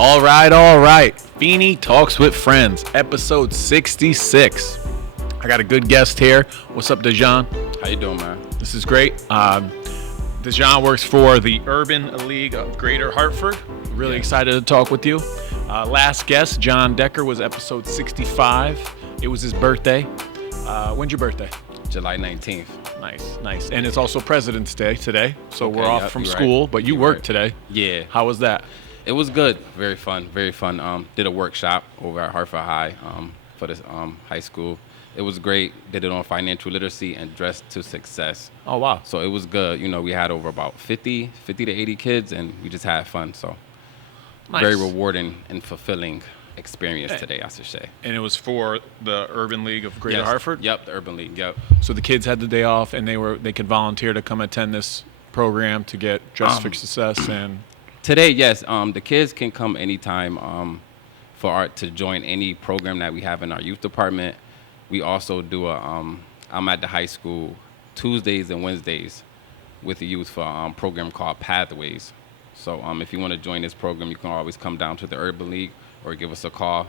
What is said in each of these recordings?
All right. Feeney Talks with Friends, episode 66. I got a good guest here. What's up, DaJohn? How you doing, man? This is great. DaJohn works for the Urban League of Greater Hartford. Really excited to talk with you. Last guest, John Decker, was episode 65. It was his birthday. When's your birthday? July 19th. Nice. And it's also President's Day today, so Okay, we're off from school, right. but you You're worked right. today. Yeah. How was that? It was good. Very fun. Did a workshop over at Hartford High for this high school. It was great. Did it on financial literacy and dress to success. Oh, wow. So it was good. You know, we had over about 50 to 80 kids, and we just had fun. So Nice. very rewarding and fulfilling experience today, I should say. And it was for the Urban League of Greater Yes. Hartford? Yep, the Urban League. Yep. So the kids had the day off, and they could volunteer to come attend this program to get dressed for success. And Today, yes, the kids can come anytime to join any program that we have in our youth department. We also do I'm at the high school Tuesdays and Wednesdays with the youth for a program called Pathways. So if you want to join this program, you can always come down to the Urban League or give us a call.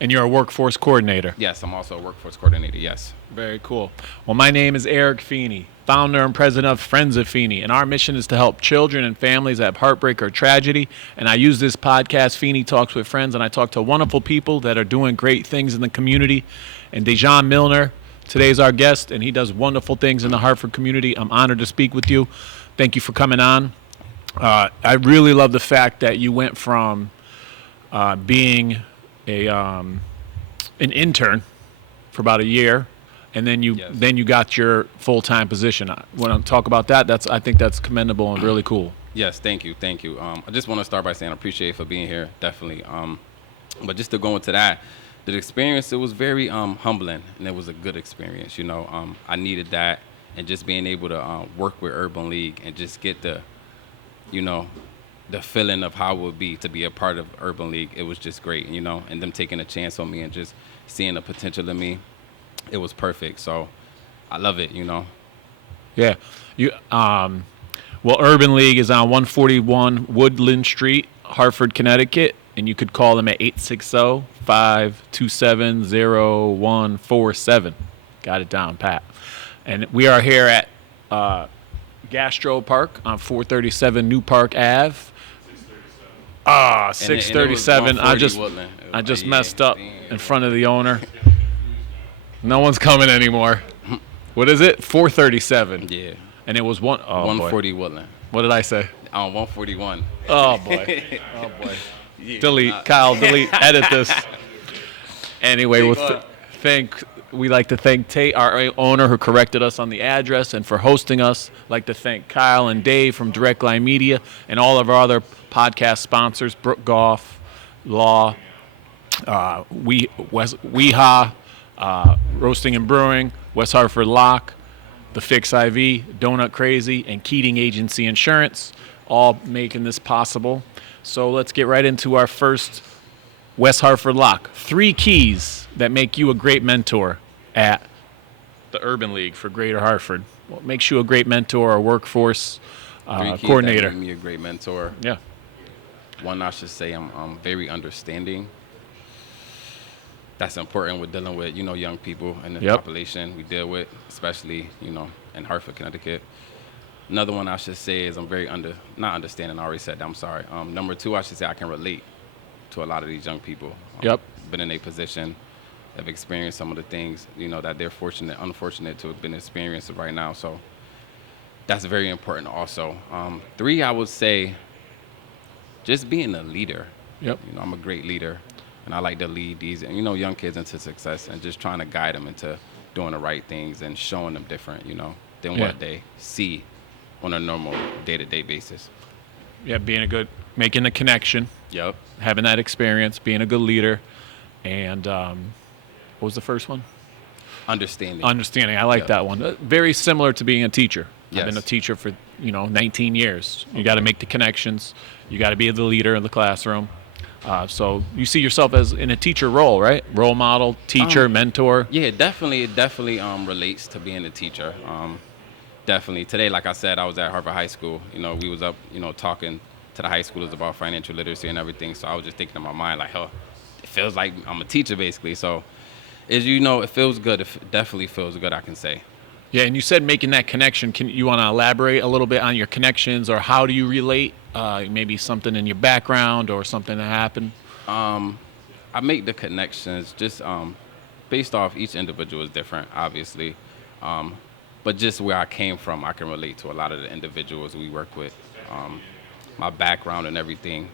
and you're a workforce coordinator. Yes, I'm also a workforce coordinator, yes. Very cool. Well, my name is Eric Feeney, founder and president of Friends of Feeney, and our mission is to help children and families that have heartbreak or tragedy. And I use this podcast, Feeney Talks with Friends, and I talk to wonderful people that are doing great things in the community. And DaJohn Milner, today's our guest, and he does wonderful things in the Hartford community. I'm honored to speak with you. Thank you for coming on. I really love the fact that you went from being an intern for about a year, and then you got your full-time position. When I talk about that, I think that's commendable and really cool. Yes, thank you. I just want to start by saying I appreciate you for being here, definitely. But just to go into that, the experience, it was very humbling, and it was a good experience. You know, I needed that, and just being able to work with Urban League and just get the feeling of how it would be to be a part of Urban League, it was just great, you know, and them taking a chance on me and just seeing the potential in me, it was perfect. So I love it, you know. Yeah. Well, Urban League is on 141 Woodland St, Hartford, Connecticut, and you could call them at 860-527-0147. Got it down, Pat. And we are here at Gastro Park on 437 New Park Ave. 637. I just messed up in front of the owner. No one's coming anymore. What is it? 437. Yeah. And it was 140 Woodland. What did I say? 141. Oh boy. Yeah. Delete. Kyle, delete. Edit this. Anyway, we like to thank Tate, our owner, who corrected us on the address, and for hosting us. Like to thank Kyle and Dave from Direct Line Media and all of our other podcast sponsors, Brook Golf, Law, Weehaw, Roasting and Brewing, West Hartford Lock, The Fix IV, Donut Crazy, and Keating Agency Insurance, all making this possible. So let's get right into our first West Hartford Lock. 3 keys that make you a great mentor at the Urban League for Greater Hartford. What makes you a great mentor or workforce coordinator? That make me a great mentor. Yeah. One, I should say I'm very understanding. That's important with dealing with, young people in the population we deal with, especially, in Hartford, Connecticut. Another one I should say is I'm very not understanding. I already said that. I'm sorry. Number 2, I should say I can relate to a lot of these young people. Been in a position, have experienced some of the things, that they're unfortunate to have been experiencing right now. So that's very important also. 3, I would say just being a leader. I'm a great leader, and I like to lead these, young kids into success and just trying to guide them into doing the right things and showing them different, than what they see on a normal day-to-day basis. Yeah, making a connection. Yep. Having that experience, being a good leader, and what was the first one? Understanding. I like that one. Very similar to being a teacher. Yes. I've been a teacher for 19 years. You got to make the connections. You got to be the leader in the classroom. So you see yourself as in a teacher role, right? Role model, teacher, mentor. Yeah, it definitely relates to being a teacher. Definitely. Today, like I said, I was at Hartford High School. We was up, talking to the high schoolers about financial literacy and everything. So I was just thinking in my mind, like, oh, it feels like I'm a teacher basically. So, it feels good. It definitely feels good, I can say. Yeah, and you said making that connection. Can you want to elaborate a little bit on your connections, or how do you relate? Maybe something in your background or something that happened. I make the connections just based off each individual is different, obviously. But just where I came from, I can relate to a lot of the individuals we work with. My background and everything.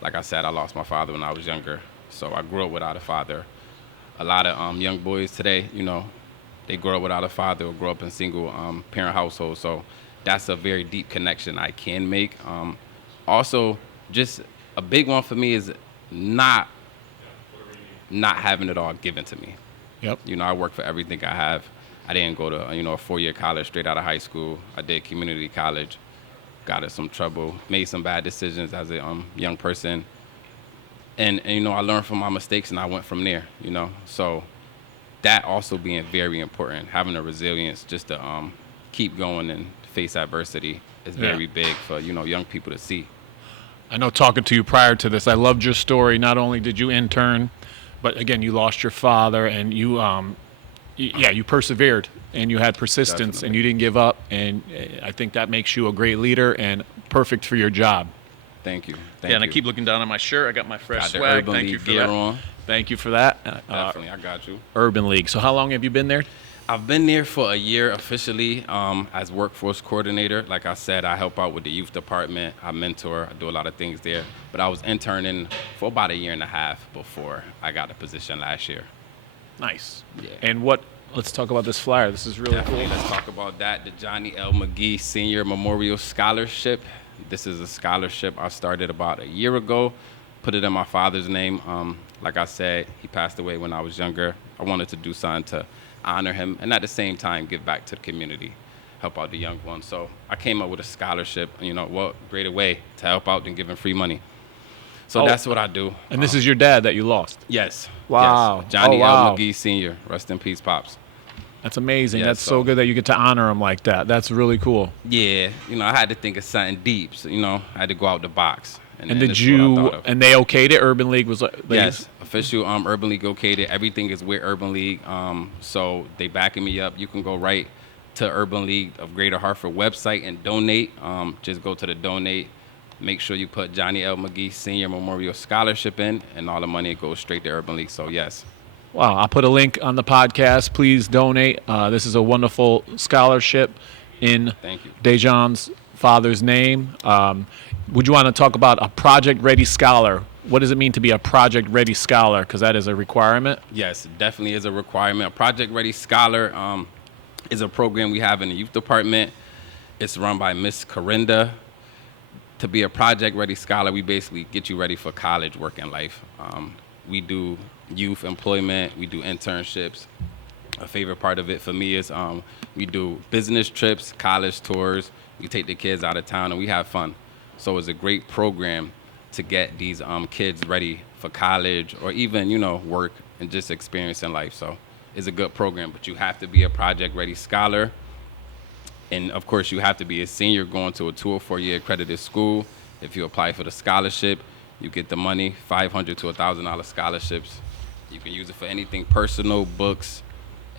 Like I said, I lost my father when I was younger, so I grew up without a father. A lot of young boys today, they grow up without a father or grow up in single parent households. So that's a very deep connection I can make. Also, just a big one for me is not having it all given to me. Yep. I work for everything I have. I didn't go to a 4-year college straight out of high school. I did community college, got in some trouble, made some bad decisions as a young person. And I learned from my mistakes and I went from there, So that also being very important, having a resilience just to keep going and face adversity is very big for, young people to see. I know, talking to you prior to this, I loved your story. Not only did you intern, but again, you lost your father, and you persevered, and you had persistence. Definitely. And you didn't give up. And I think that makes you a great leader and perfect for your job. Thank you. And I keep looking down on my shirt. I got my fresh swag. Thank you for that. On. Thank you for that. Definitely, I got you. Urban League. So how long have you been there? I've been there for a year officially as workforce coordinator. Like I said, I help out with the youth department. I mentor. I do a lot of things there. But I was interning for about a year and a half before I got the position last year. Nice. Yeah. And let's talk about this flyer. This is really Definitely, cool. Let's talk about that. The Johnny L. McGhee Senior Memorial Scholarship. This is a scholarship I started about a year ago. Put it in my father's name. Like I said, he passed away when I was younger. I wanted to do something to honor him and at the same time give back to the community, help out the young ones. So I came up with a scholarship. What greater way to help out than giving free money. So that's what I do. And this is your dad that you lost? Yes. Wow. Yes. Johnny L. McGhee Sr. Rest in peace, Pops. That's amazing. That's so good that you get to honor him like that. That's really cool. Yeah. I had to think of something deep. So, I had to go out the box. And did you, and they okayed it? Urban League was like, yes, official Urban League okayed it. Everything is with Urban League. So they backing me up. You can go right to Urban League of Greater Hartford website and donate. Just go to the donate. Make sure you put Johnny L. McGhee Senior Memorial Scholarship in, and all the money goes straight to Urban League. So yes. Wow, I'll put a link on the podcast. Please donate. This is a wonderful scholarship in DaJohn's father's name. Would you want to talk about a project-ready scholar? What does it mean to be a project-ready scholar? Because that is a requirement. Yes, it definitely is a requirement. A project-ready scholar is a program we have in the youth department. It's run by Miss Corinda. To be a project-ready scholar, we basically get you ready for college, work, and life. We do youth employment. We do internships. A favorite part of it for me is we do business trips, college tours. We take the kids out of town, and we have fun. So it's a great program to get these kids ready for college or even, work and just experiencing life. So it's a good program, but you have to be a project-ready scholar. And, of course, you have to be a senior going to a 2 or 4 year accredited school. If you apply for the scholarship, you get the money, $500 to $1,000 scholarships. You can use it for anything personal, books,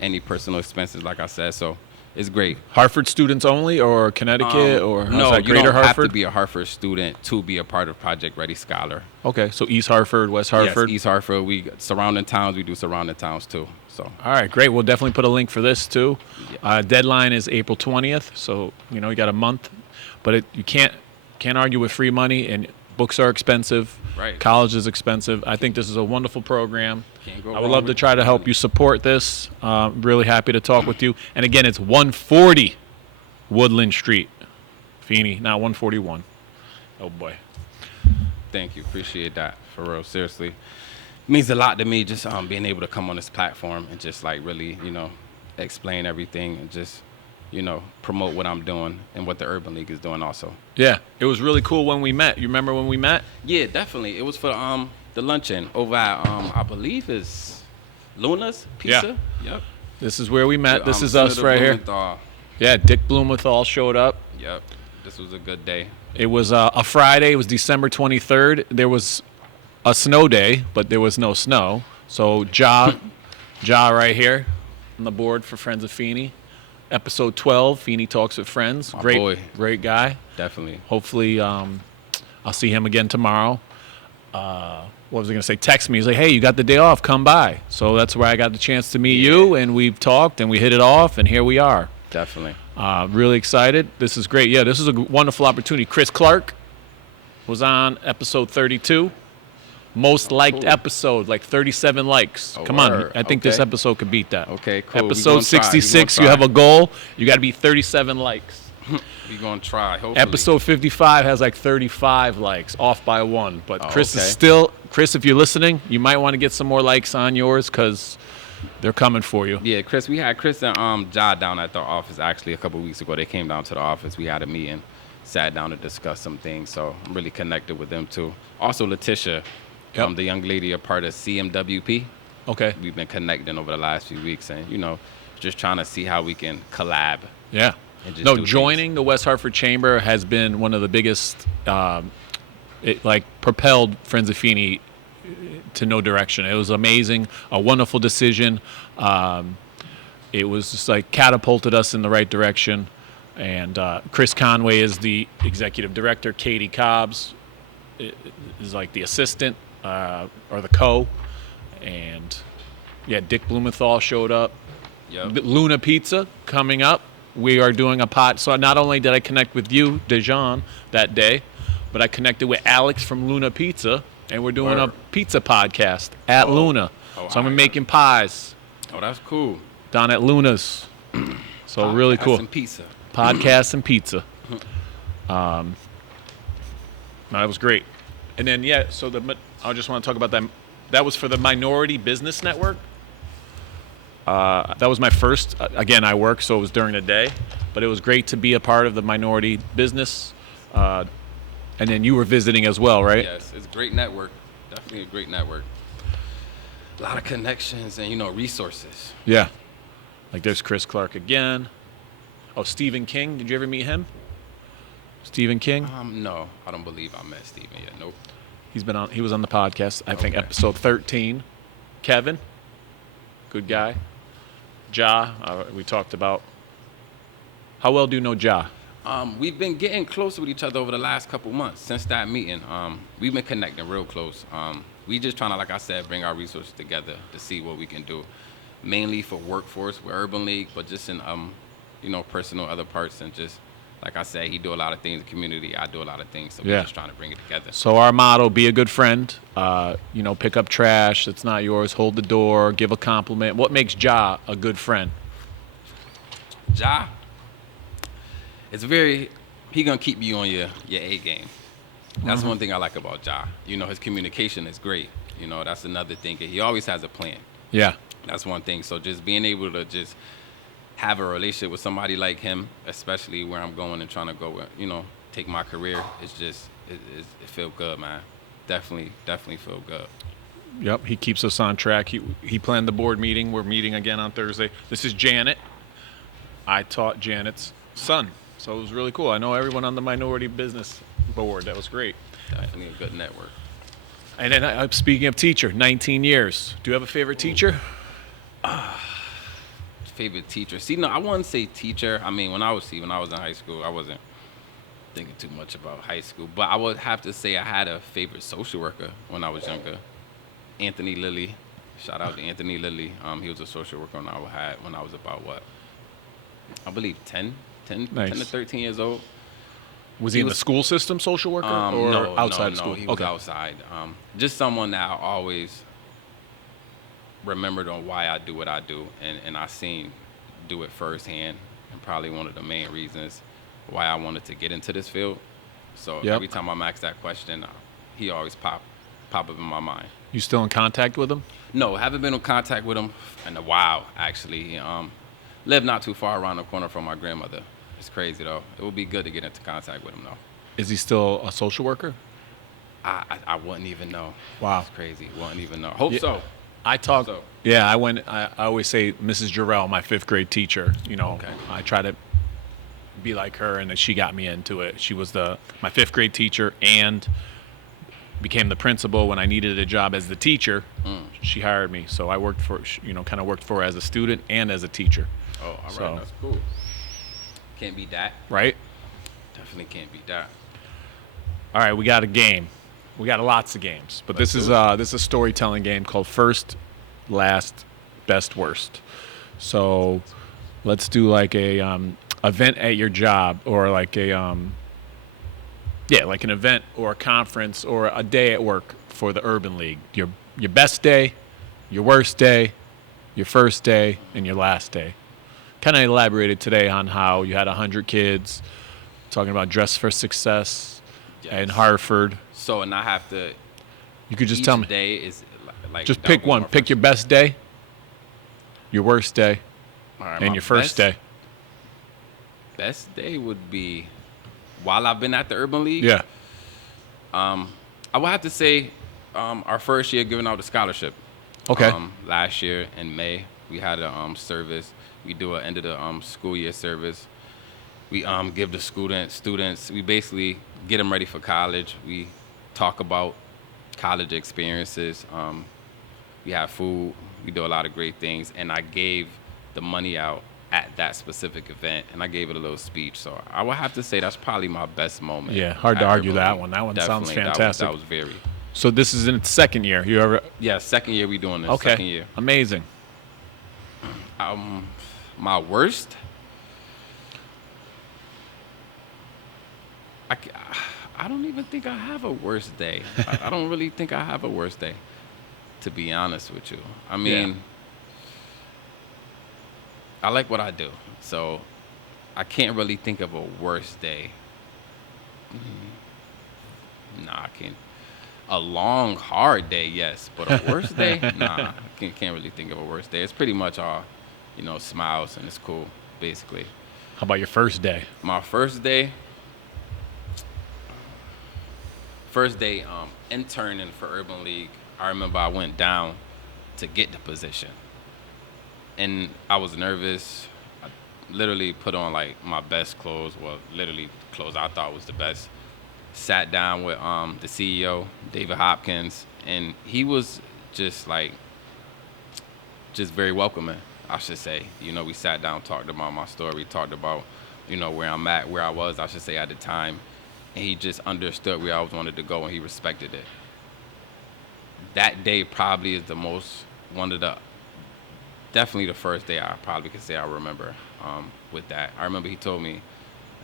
any personal expenses, like I said. So it's great. Hartford students only, or Connecticut, or no? You Greater don't Hartford? have to be a Hartford student to be a part of Project Ready Scholar. Okay, so East Hartford, West Hartford. Yes, East Hartford. We surrounding towns. We do surrounding towns too. So. All right, great. We'll definitely put a link for this too. Yeah. Deadline is April 20th, so you got a month. But you can't argue with free money, and books are expensive. Right. College is expensive. I think this is a wonderful program. Can't go I would wrong love to with try to help you support this. Really happy to talk with you. And again, it's 140 Woodland Street, Feeney, not 141. Oh boy. Thank you. Appreciate that. For real. Seriously. It means a lot to me just being able to come on this platform and just like really, explain everything and just, promote what I'm doing and what the Urban League is doing also. Yeah. It was really cool when we met. You remember when we met? Yeah, definitely. It was for the luncheon over at I believe is Luna's Pizza. Yeah. Yep. This is where we met. This is Senator us right here. Blumenthal. Yeah, Dick Blumenthal showed up. Yep. This was a good day. It was a Friday. It was December 23rd. There was a snow day, but there was no snow. So Ja right here on the board for Friends of Feeney. Episode 12, Feeney Talks with Friends. My boy. Great guy. Definitely. Hopefully, I'll see him again tomorrow. What was I going to say? Text me. He's like, hey, you got the day off. Come by. So that's where I got the chance to meet you, and we've talked, and we hit it off, and here we are. Definitely. Really excited. This is great. Yeah, this is a wonderful opportunity. Chris Clark was on episode 32. Most liked episode, like 37 likes. Come on. I think this episode could beat that. Okay, cool. Episode 66, you have a goal. You got to be 37 likes. We're going to try, hopefully. Episode 55 has like 35 likes, off by one. But Chris is Chris, if you're listening, you might want to get some more likes on yours because they're coming for you. Yeah, Chris, we had Chris and Ja down at the office actually a couple weeks ago. They came down to the office. We had a meeting, sat down to discuss some things. So I'm really connected with them too. Also, Letitia, the young lady, a part of CMWP. Okay. We've been connecting over the last few weeks and, just trying to see how we can collab. Yeah. No, joining the West Hartford Chamber has been one of the biggest, it propelled Friends of Feeney to no direction. It was amazing, a wonderful decision. It was just catapulted us in the right direction. And Chris Conway is the executive director. Katie Cobbs is the assistant or the co. And Dick Blumenthal showed up. Yep. Luna Pizza coming up. We are doing a pot. So not only did I connect with you, DaJohn, that day, but I connected with Alex from Luna Pizza, and we're doing a pizza podcast at Luna. So I'm making pies. Oh, that's cool. Down at Luna's. So really cool. And pizza. Podcast and pizza. That was great. And then, so I just want to talk about that. That was for the Minority Business Network. That was my first. Again, I work, so it was during the day. But it was great to be a part of the minority business. And then you were visiting as well, right? Yes, it's a great network. Definitely a great network. A lot of connections and, resources. Yeah. There's Chris Clark again. Oh, Stephen King. Did you ever meet him? Stephen King? No, I don't believe I met Stephen yet. Nope. He was on the podcast, I think episode 13. Kevin, good guy. Ja, we talked about. How well do you know Ja? We've been getting close with each other over the last couple months since that meeting. We've been connecting real close. We just trying to, like I said, bring our resources together to see what we can do, mainly for workforce with Urban League, but just in personal other parts, and just like I said, he do a lot of things in the community. I do a lot of things, so we're just trying to bring it together. So our motto: be a good friend. Pick up trash that's not yours. Hold the door. Give a compliment. What makes Ja a good friend? Ja, he gonna keep you on your A game. That's one thing I like about Ja. His communication is great. That's another thing. He always has a plan. Yeah. That's one thing. So just being able to just have a relationship with somebody like him, especially where I'm going and trying to go, take my career, it feel good, man. Definitely feel good. Yep, he keeps us on track. He planned the board meeting. We're meeting again on Thursday. This is Janet. I taught Janet's son, so it was really cool. I know everyone on the minority business board. That was great. Definitely a good network. And then, speaking of teacher, 19 years. Do you have a favorite teacher? Favorite teacher? See, no, I wouldn't say teacher. I mean, when I was in high school, I wasn't thinking too much about high school. But I would have to say I had a favorite social worker when I was younger. Anthony Lilly. Shout out to Anthony Lilly. He was a social worker when I was about, I believe 10 to 13 years old. Was he in the school system, social worker, or no, outside no, school? He was outside. Just someone that I always remembered on why I do what I do, and I seen do it firsthand, and probably one of the main reasons why I wanted to get into this field. So every time I'm asked that question, he always pop up in my mind. You still in contact with him? No, haven't been in contact with him in a while, actually. Live not too far around the corner from my grandmother. It's crazy, though. It would be good to get into contact with him, though. Is he still a social worker? I wouldn't even know. Wow. It's crazy. Wouldn't even know. Hope so. I always say Mrs. Jarrell, my 5th grade teacher. I try to be like her, and then she got me into it. She was my 5th grade teacher and became the principal when I needed a job as the teacher. She hired me, so I worked for kind of worked for her as a student and as a teacher. Oh, all right, that's cool. Can't beat that. Right? Definitely can't beat that. All right, we got a game. We got lots of games, but this is a storytelling game called First, Last, Best, Worst. So let's do like a event at your job, or like like an event or a conference or a day at work for the Urban League. Your best day, your worst day, your first day, and your last day. Kind of elaborated today on how you had 100 kids, talking about Dress for Success in Hartford. So, and I have to. You could just tell me. Day is like. Just pick one. Pick your best day, your worst day, and your first day. Best day would be while I've been at the Urban League. Yeah. I would have to say our first year giving out the scholarship. Okay. Last year in May, we had a service. We do an end of the school year service. We give the students. We basically get them ready for college. We talk about college experiences. We have food. We do a lot of great things. And I gave the money out at that specific event, and I gave it a little speech. So I would have to say that's probably my best moment. Yeah, hard to argue that one. That one sounds fantastic. That was very. So this is in its second year. You ever? Yeah, second year we doing this. Okay. Second year. Amazing. My worst. I don't even think I have a worst day. I don't really think I have a worst day, to be honest with you. I mean, I like what I do, so I can't really think of a worst day. Nah, I can't. A long, hard day, yes, but a worst day, nah, I can't really think of a worst day. It's pretty much all, smiles, and it's cool, basically. How about your first day? My first day, interning for Urban League. I remember I went down to get the position, and I was nervous. I literally put on like my best clothes, literally clothes I thought was the best. Sat down with the CEO, David Hopkins, and he was just very welcoming, I should say. We sat down, talked about my story, talked about, where I'm at, where I was, I should say, at the time. And he just understood where I wanted to go, and he respected it. That day probably is definitely the first day I probably could say I remember with that. I remember he told me,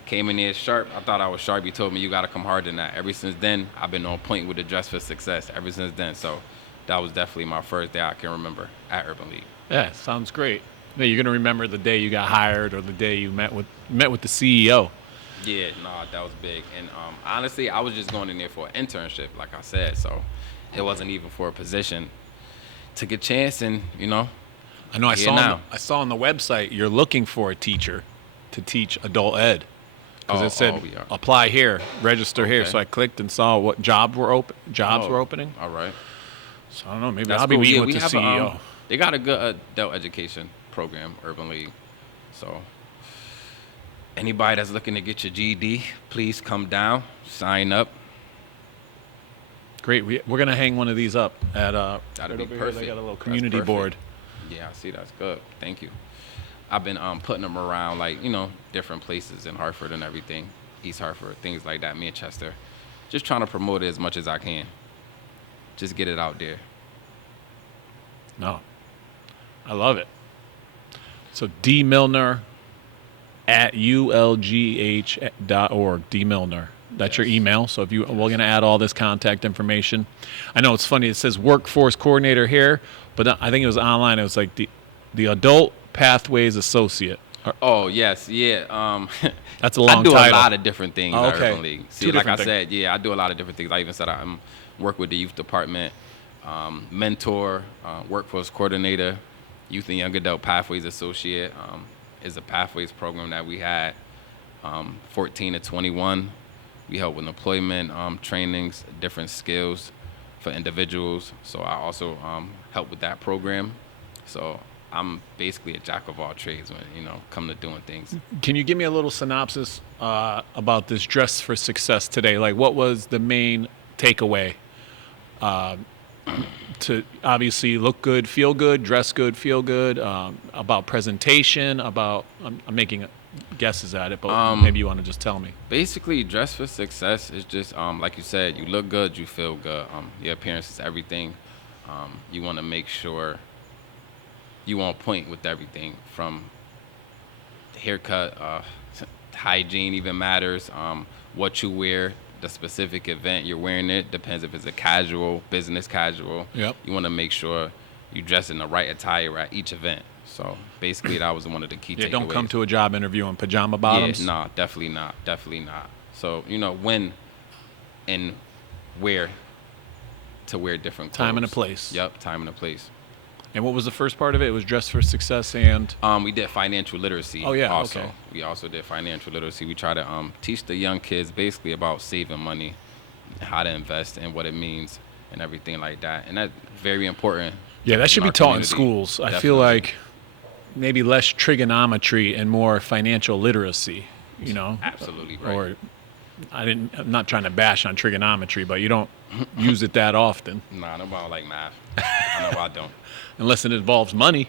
came in here sharp. I thought I was sharp. He told me, you got to come harder than that. Ever since then, I've been on point with the Dress for Success ever since then. So that was definitely my first day I can remember at Urban League. Yeah, sounds great. Now, you're going to remember the day you got hired or the day you met with the CEO. Yeah, that was big. And honestly, I was just going in there for an internship, like I said. So it wasn't even for a position. Took a chance, and, I know I saw on the website you're looking for a teacher to teach adult ed. Because it said apply here, register here. So I clicked and saw what jobs were opening. All right. So I don't know. Maybe I'll be meeting with the CEO. They got a good adult education program, Urban League. So anybody that's looking to get your GED, please come down, sign up. Great. We're going to hang one of these up at that'd be over perfect. Here, they got a little community board. Yeah, I see. That's good. Thank you. I've been putting them around, different places in Hartford and everything, East Hartford, things like that, Manchester. Just trying to promote it as much as I can. Just get it out there. No, I love it. So D Milner at ulgh.org, D Milner. That's your email. So we're going to add all this contact information. I know it's funny. It says workforce coordinator here, but I think it was online. It was like the adult Pathways Associate. Oh, yes, yeah. That's a long title. I do a lot of different things at Urban League. See, like I said, I do a lot of different things. I even said I work with the youth department, mentor, workforce coordinator, youth and young adult Pathways Associate is a Pathways program that we had, 14 to 21. We help with employment trainings, different skills for individuals. So I also help with that program. So I'm basically a jack of all trades when, come to doing things. Can you give me a little synopsis about this Dress for Success today? Like, what was the main takeaway? To obviously look good, feel good, dress good, feel good, about presentation, about, I'm making guesses at it, but maybe you want to just tell me. Basically, Dress for Success is just, like you said, you look good, you feel good. Your appearance is everything. You want to make sure you on point with everything, from the haircut, hygiene even matters, what you wear, the specific event you're wearing it, depends if it's a casual, business casual. Yep. You want to make sure you dress in the right attire at each event. So basically that was one of the key takeaways. Don't come to a job interview in pajama bottoms. Yeah, nah, definitely not. So, when and where to wear different clothes. Time and a place. Yep, time and a place. And what was the first part of it? It was Dress for Success and... We did financial literacy. Oh, yeah, also. okay. We also did financial literacy. We try to teach the young kids basically about saving money, how to invest, and what it means, and everything like that. And that's very important. Yeah, that should be taught in schools. Definitely. I feel like maybe less trigonometry and more financial literacy, Absolutely right. Or I'm not trying to bash on trigonometry, but you don't use it that often. Nah, nobody don't like math. I know I don't. Unless it involves money.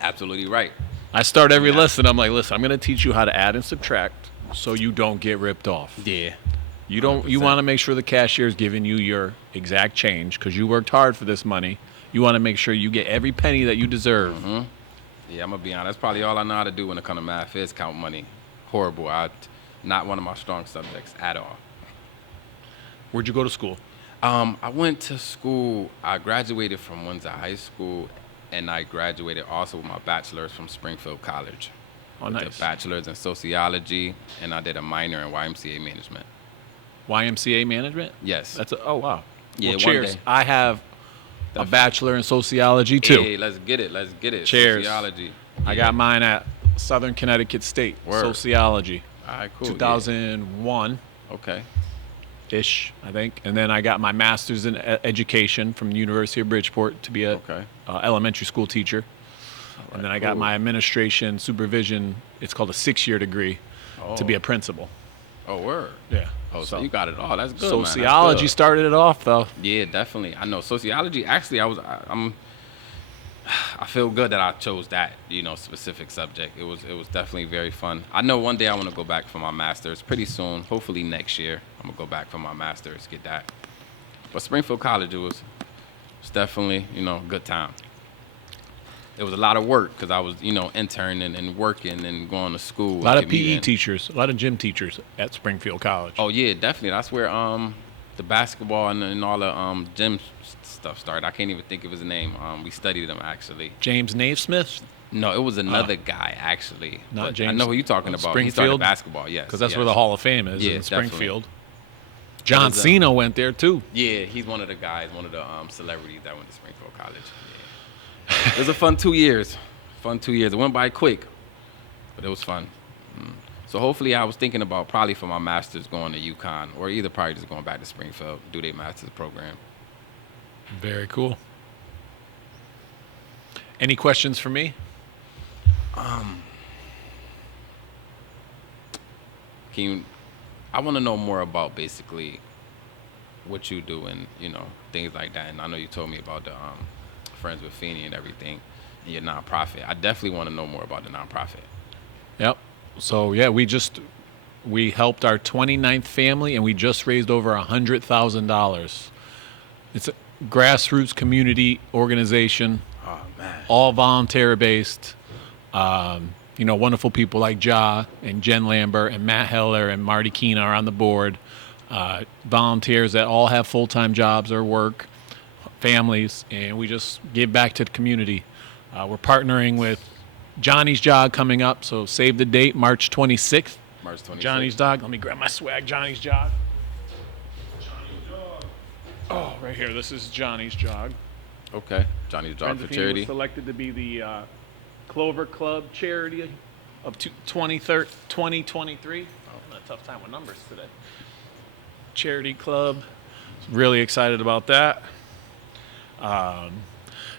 Absolutely right. I start every lesson, I'm like, listen, I'm going to teach you how to add and subtract so you don't get ripped off. Yeah. You don't. 100%. You want to make sure the cashier is giving you your exact change because you worked hard for this money. You want to make sure you get every penny that you deserve. Mm-hmm. Yeah, I'm going to be honest. That's probably all I know how to do when it comes to math is count money. Horrible. Not one of my strong subjects at all. Where'd you go to school? I went to school. I graduated from Windsor High School, and I graduated also with my bachelor's from Springfield College. Oh, nice. With a bachelor's in sociology, and I did a minor in YMCA management. YMCA management? Yes. Oh, wow. Yeah, well, cheers. One day. I have a bachelor in sociology, too. Hey, let's get it. Cheers. Sociology. I got mine at Southern Connecticut State. Word. Sociology. All right, cool. 2001. Yeah. Okay. Ish, I think. And then I got my master's in education from the University of Bridgeport to be a elementary school teacher. Right, and then I got my administration supervision, it's called a 6-year degree, to be a principal. Oh, word. Yeah. Oh, so you got it all. That's good, Sociology man. started it off, though. Yeah, definitely. I know sociology. Actually, I feel good that I chose that, specific subject. It was definitely very fun. I know one day I want to go back for my master's pretty soon. Hopefully next year I'm gonna go back for my master's, get that. But Springfield College, it was definitely, a good time. It was a lot of work because I was, interning and working and going to school. A lot of PE teachers, a lot of gym teachers at Springfield College. Oh yeah, definitely. That's where the basketball and all the gym stuff started. I can't even think of his name. We studied him actually. James Naismith? No, it was another guy actually. Not James. I know who you're talking about. Springfield? He started basketball, yes. Because that's where the Hall of Fame is, in Springfield. Definitely. John Cena went there too. Yeah, he's one of the guys, one of the celebrities that went to Springfield College. Yeah. It was a fun 2 years. It went by quick, but it was fun. So hopefully I was thinking about probably for my master's going to UConn or either probably just going back to Springfield, do their master's program. Very cool. Any questions for me? I want to know more about basically what you do and, things like that. And I know you told me about the Friends with Feeney and everything and your nonprofit. I definitely want to know more about the nonprofit. Yep. So, yeah, we helped our 29th family, and we just raised over $100,000. It's a grassroots community organization. Oh, man. All volunteer-based. Wonderful people like Ja and Jen Lambert and Matt Heller and Marty Keene are on the board. Volunteers that all have full-time jobs or work, families, and we just give back to the community. We're partnering with Johnny's Jog coming up, so save the date, March 26th. March 26th. Johnny's Jog. Let me grab my swag. Johnny's Jog. Oh, right here. This is Johnny's Jog. Okay. Johnny's Jog for charity. Was selected to be the Clover Club charity of 2023. Oh, I'm a tough time with numbers today. Charity club. Really excited about that.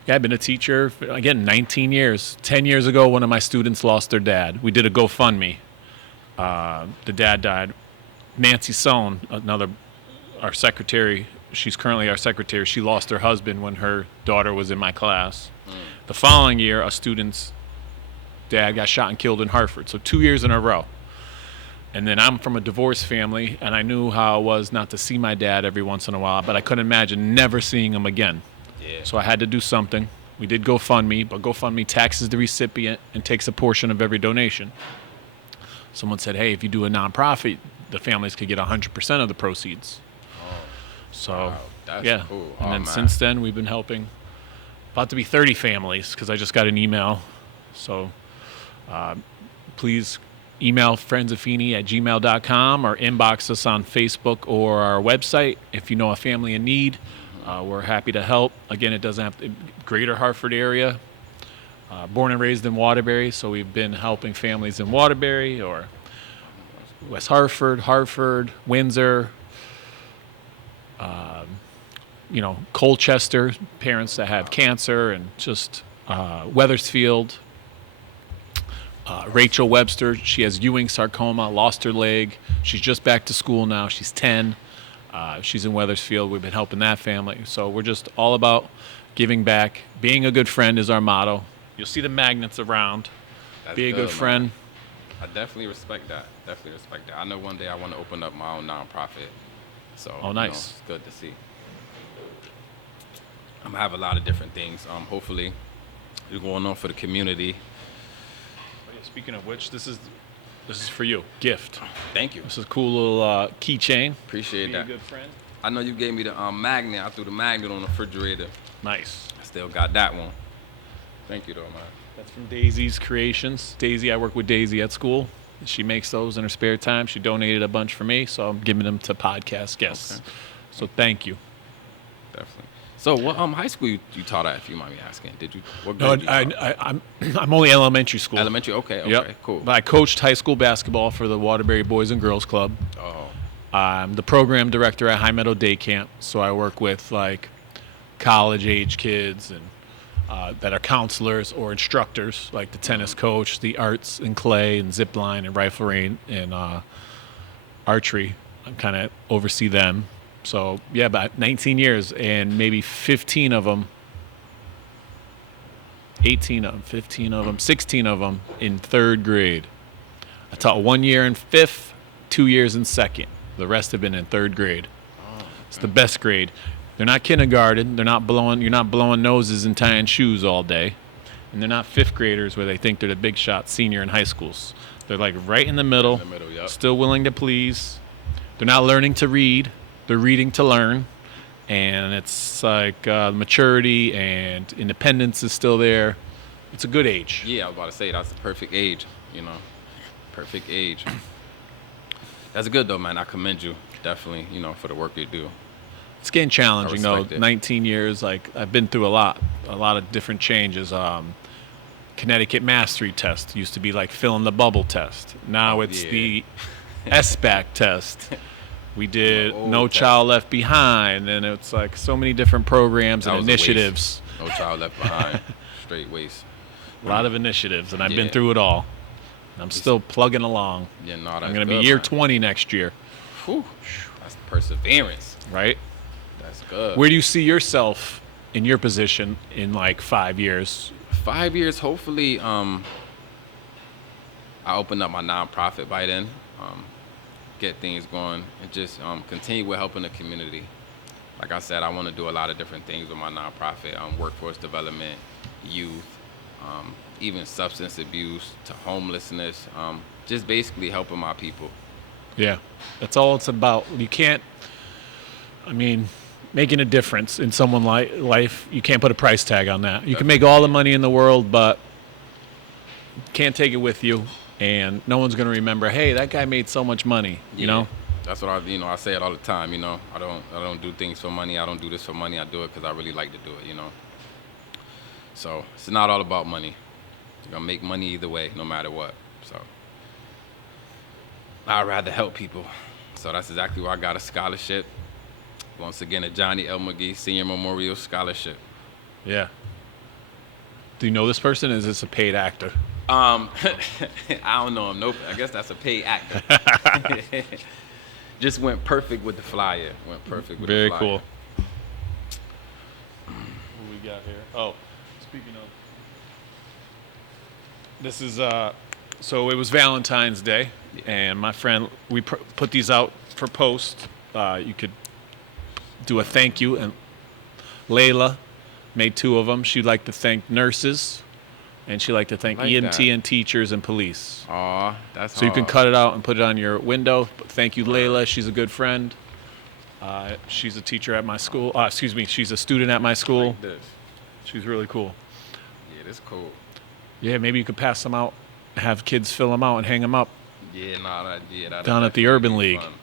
Yeah, I've been a teacher, again, 19 years. 10 years ago, one of my students lost their dad. We did a GoFundMe. The dad died. Nancy Sohn, our secretary, she's currently our secretary. She lost her husband when her daughter was in my class. The following year, a student's dad got shot and killed in Hartford. So 2 years in a row. And then I'm from a divorced family, and I knew how it was not to see my dad every once in a while, but I couldn't imagine never seeing him again. Yeah. So I had to do something. We did GoFundMe, but GoFundMe taxes the recipient and takes a portion of every donation. Someone said, hey, if you do a nonprofit, the families could get 100% of the proceeds. So, wow, that's yeah. cool. And then man. since then, we've been helping about to be 30 families because I just got an email. So please email friendsoffeeney@gmail.com or inbox us on Facebook or our website if you know a family in need. We're happy to help. Again, it doesn't have to, greater Hartford area. Born and raised in Waterbury, so we've been helping families in Waterbury or West Hartford, Windsor, Colchester, parents that have cancer, and just Weathersfield. Rachel Webster, she has Ewing sarcoma, lost her leg. She's just back to school now. She's 10. She's in Weathersfield. We've been helping that family. So we're just all about giving back. Being a good friend is our motto. You'll see the magnets around. That's Be a good friend. Man. I definitely respect that. I know one day I want to open up my own nonprofit. So, nice. It's good to see. I'm gonna have a lot of different things. Hopefully, it's going on for the community. Speaking of which, this is for you. Gift. Thank you. This is a cool little keychain. Appreciate that. Be a good friend. I know you gave me the magnet. I threw the magnet on the refrigerator. Nice. I still got that one. Thank you, though, man. That's from Daisy's Creations. Daisy, I work with Daisy at school. She makes those in her spare time. She donated a bunch for me, so I'm giving them to podcast guests. Okay. So thank you. Definitely. So, what high school you taught at, if you mind me asking? Did you? What No, grade did you taught? I'm only elementary school. Elementary, okay, Yep. Cool. But I coached high school basketball for the Waterbury Boys and Girls Club. Oh. I'm the program director at High Meadow Day Camp, so I work with like college-age kids and that are counselors or instructors, like the tennis coach, the arts and clay and zip line and riflery and archery. I kind of oversee them. So, yeah, about 19 years, and maybe 15 of them, 18 of them, 15 of them, 16 of them in third grade. I taught 1 year in fifth, 2 years in second. The rest have been in third grade. It's the best grade. They're not kindergarten. You're not blowing noses and tying shoes all day. And they're not fifth graders where they think they're the big shot senior in high schools. They're like right in the middle, Yep. Still willing to please. They're not learning to read. They're reading to learn. And it's like maturity and independence is still there. It's a good age. Yeah, I was about to say, that's the perfect age, Perfect age. That's good, though, man. I commend you, definitely, for the work you do. It's getting challenging, though. It. 19 years, like, I've been through a lot of different changes. Connecticut Mastery Test used to be like fill in the bubble test. Now it's the SBAC test. We did No Child Left Behind, and it's like so many different programs and initiatives. No Child Left Behind, straight waste. A lot of initiatives, and I've been through it all. I'm still plugging along. Yeah, no, that's I'm going to be year 20 next year. Whew, that's perseverance. Right? That's good. Where do you see yourself in your position in like 5 years? 5 years, hopefully, I open up my nonprofit by then, get things going, and just continue with helping the community. Like I said, I want to do a lot of different things with my nonprofit, workforce development, youth, even substance abuse to homelessness, just basically helping my people. Yeah, that's all it's about. You can't, making a difference in someone's life, you can't put a price tag on that. You can make all the money in the world, but you can't take it with you, and no one's going to remember, hey, that guy made so much money, you know? That's what I say it all the time, I don't do things for money. I don't do this for money. I do it because I really like to do it, So it's not all about money. You're going to make money either way, no matter what. So I'd rather help people. So that's exactly why I got a scholarship. Once again, a Johnny L. McGhee Senior Memorial Scholarship. Yeah. Do you know this person? Is this a paid actor? I don't know him. Nope. I guess that's a paid actor. Just went perfect with the flyer. Went perfect with Very the flyer. cool. What we got here? Oh, speaking of, this is so it was Valentine's Day, and my friend, we put these out for post. You could do a thank you, and Layla made 2 of them. She'd like to thank nurses, and she'd like to thank Like EMT that. and teachers and police. Aw, that's So you can cut it out and put it on your window. But thank you, Layla. She's a good friend. She's a teacher at my school. She's a student at my school. Like this. She's really cool. Yeah, this cool. Yeah, maybe you could pass them out, have kids fill them out and hang them up, Yeah, nah, that down at the definitely Urban be League. fun.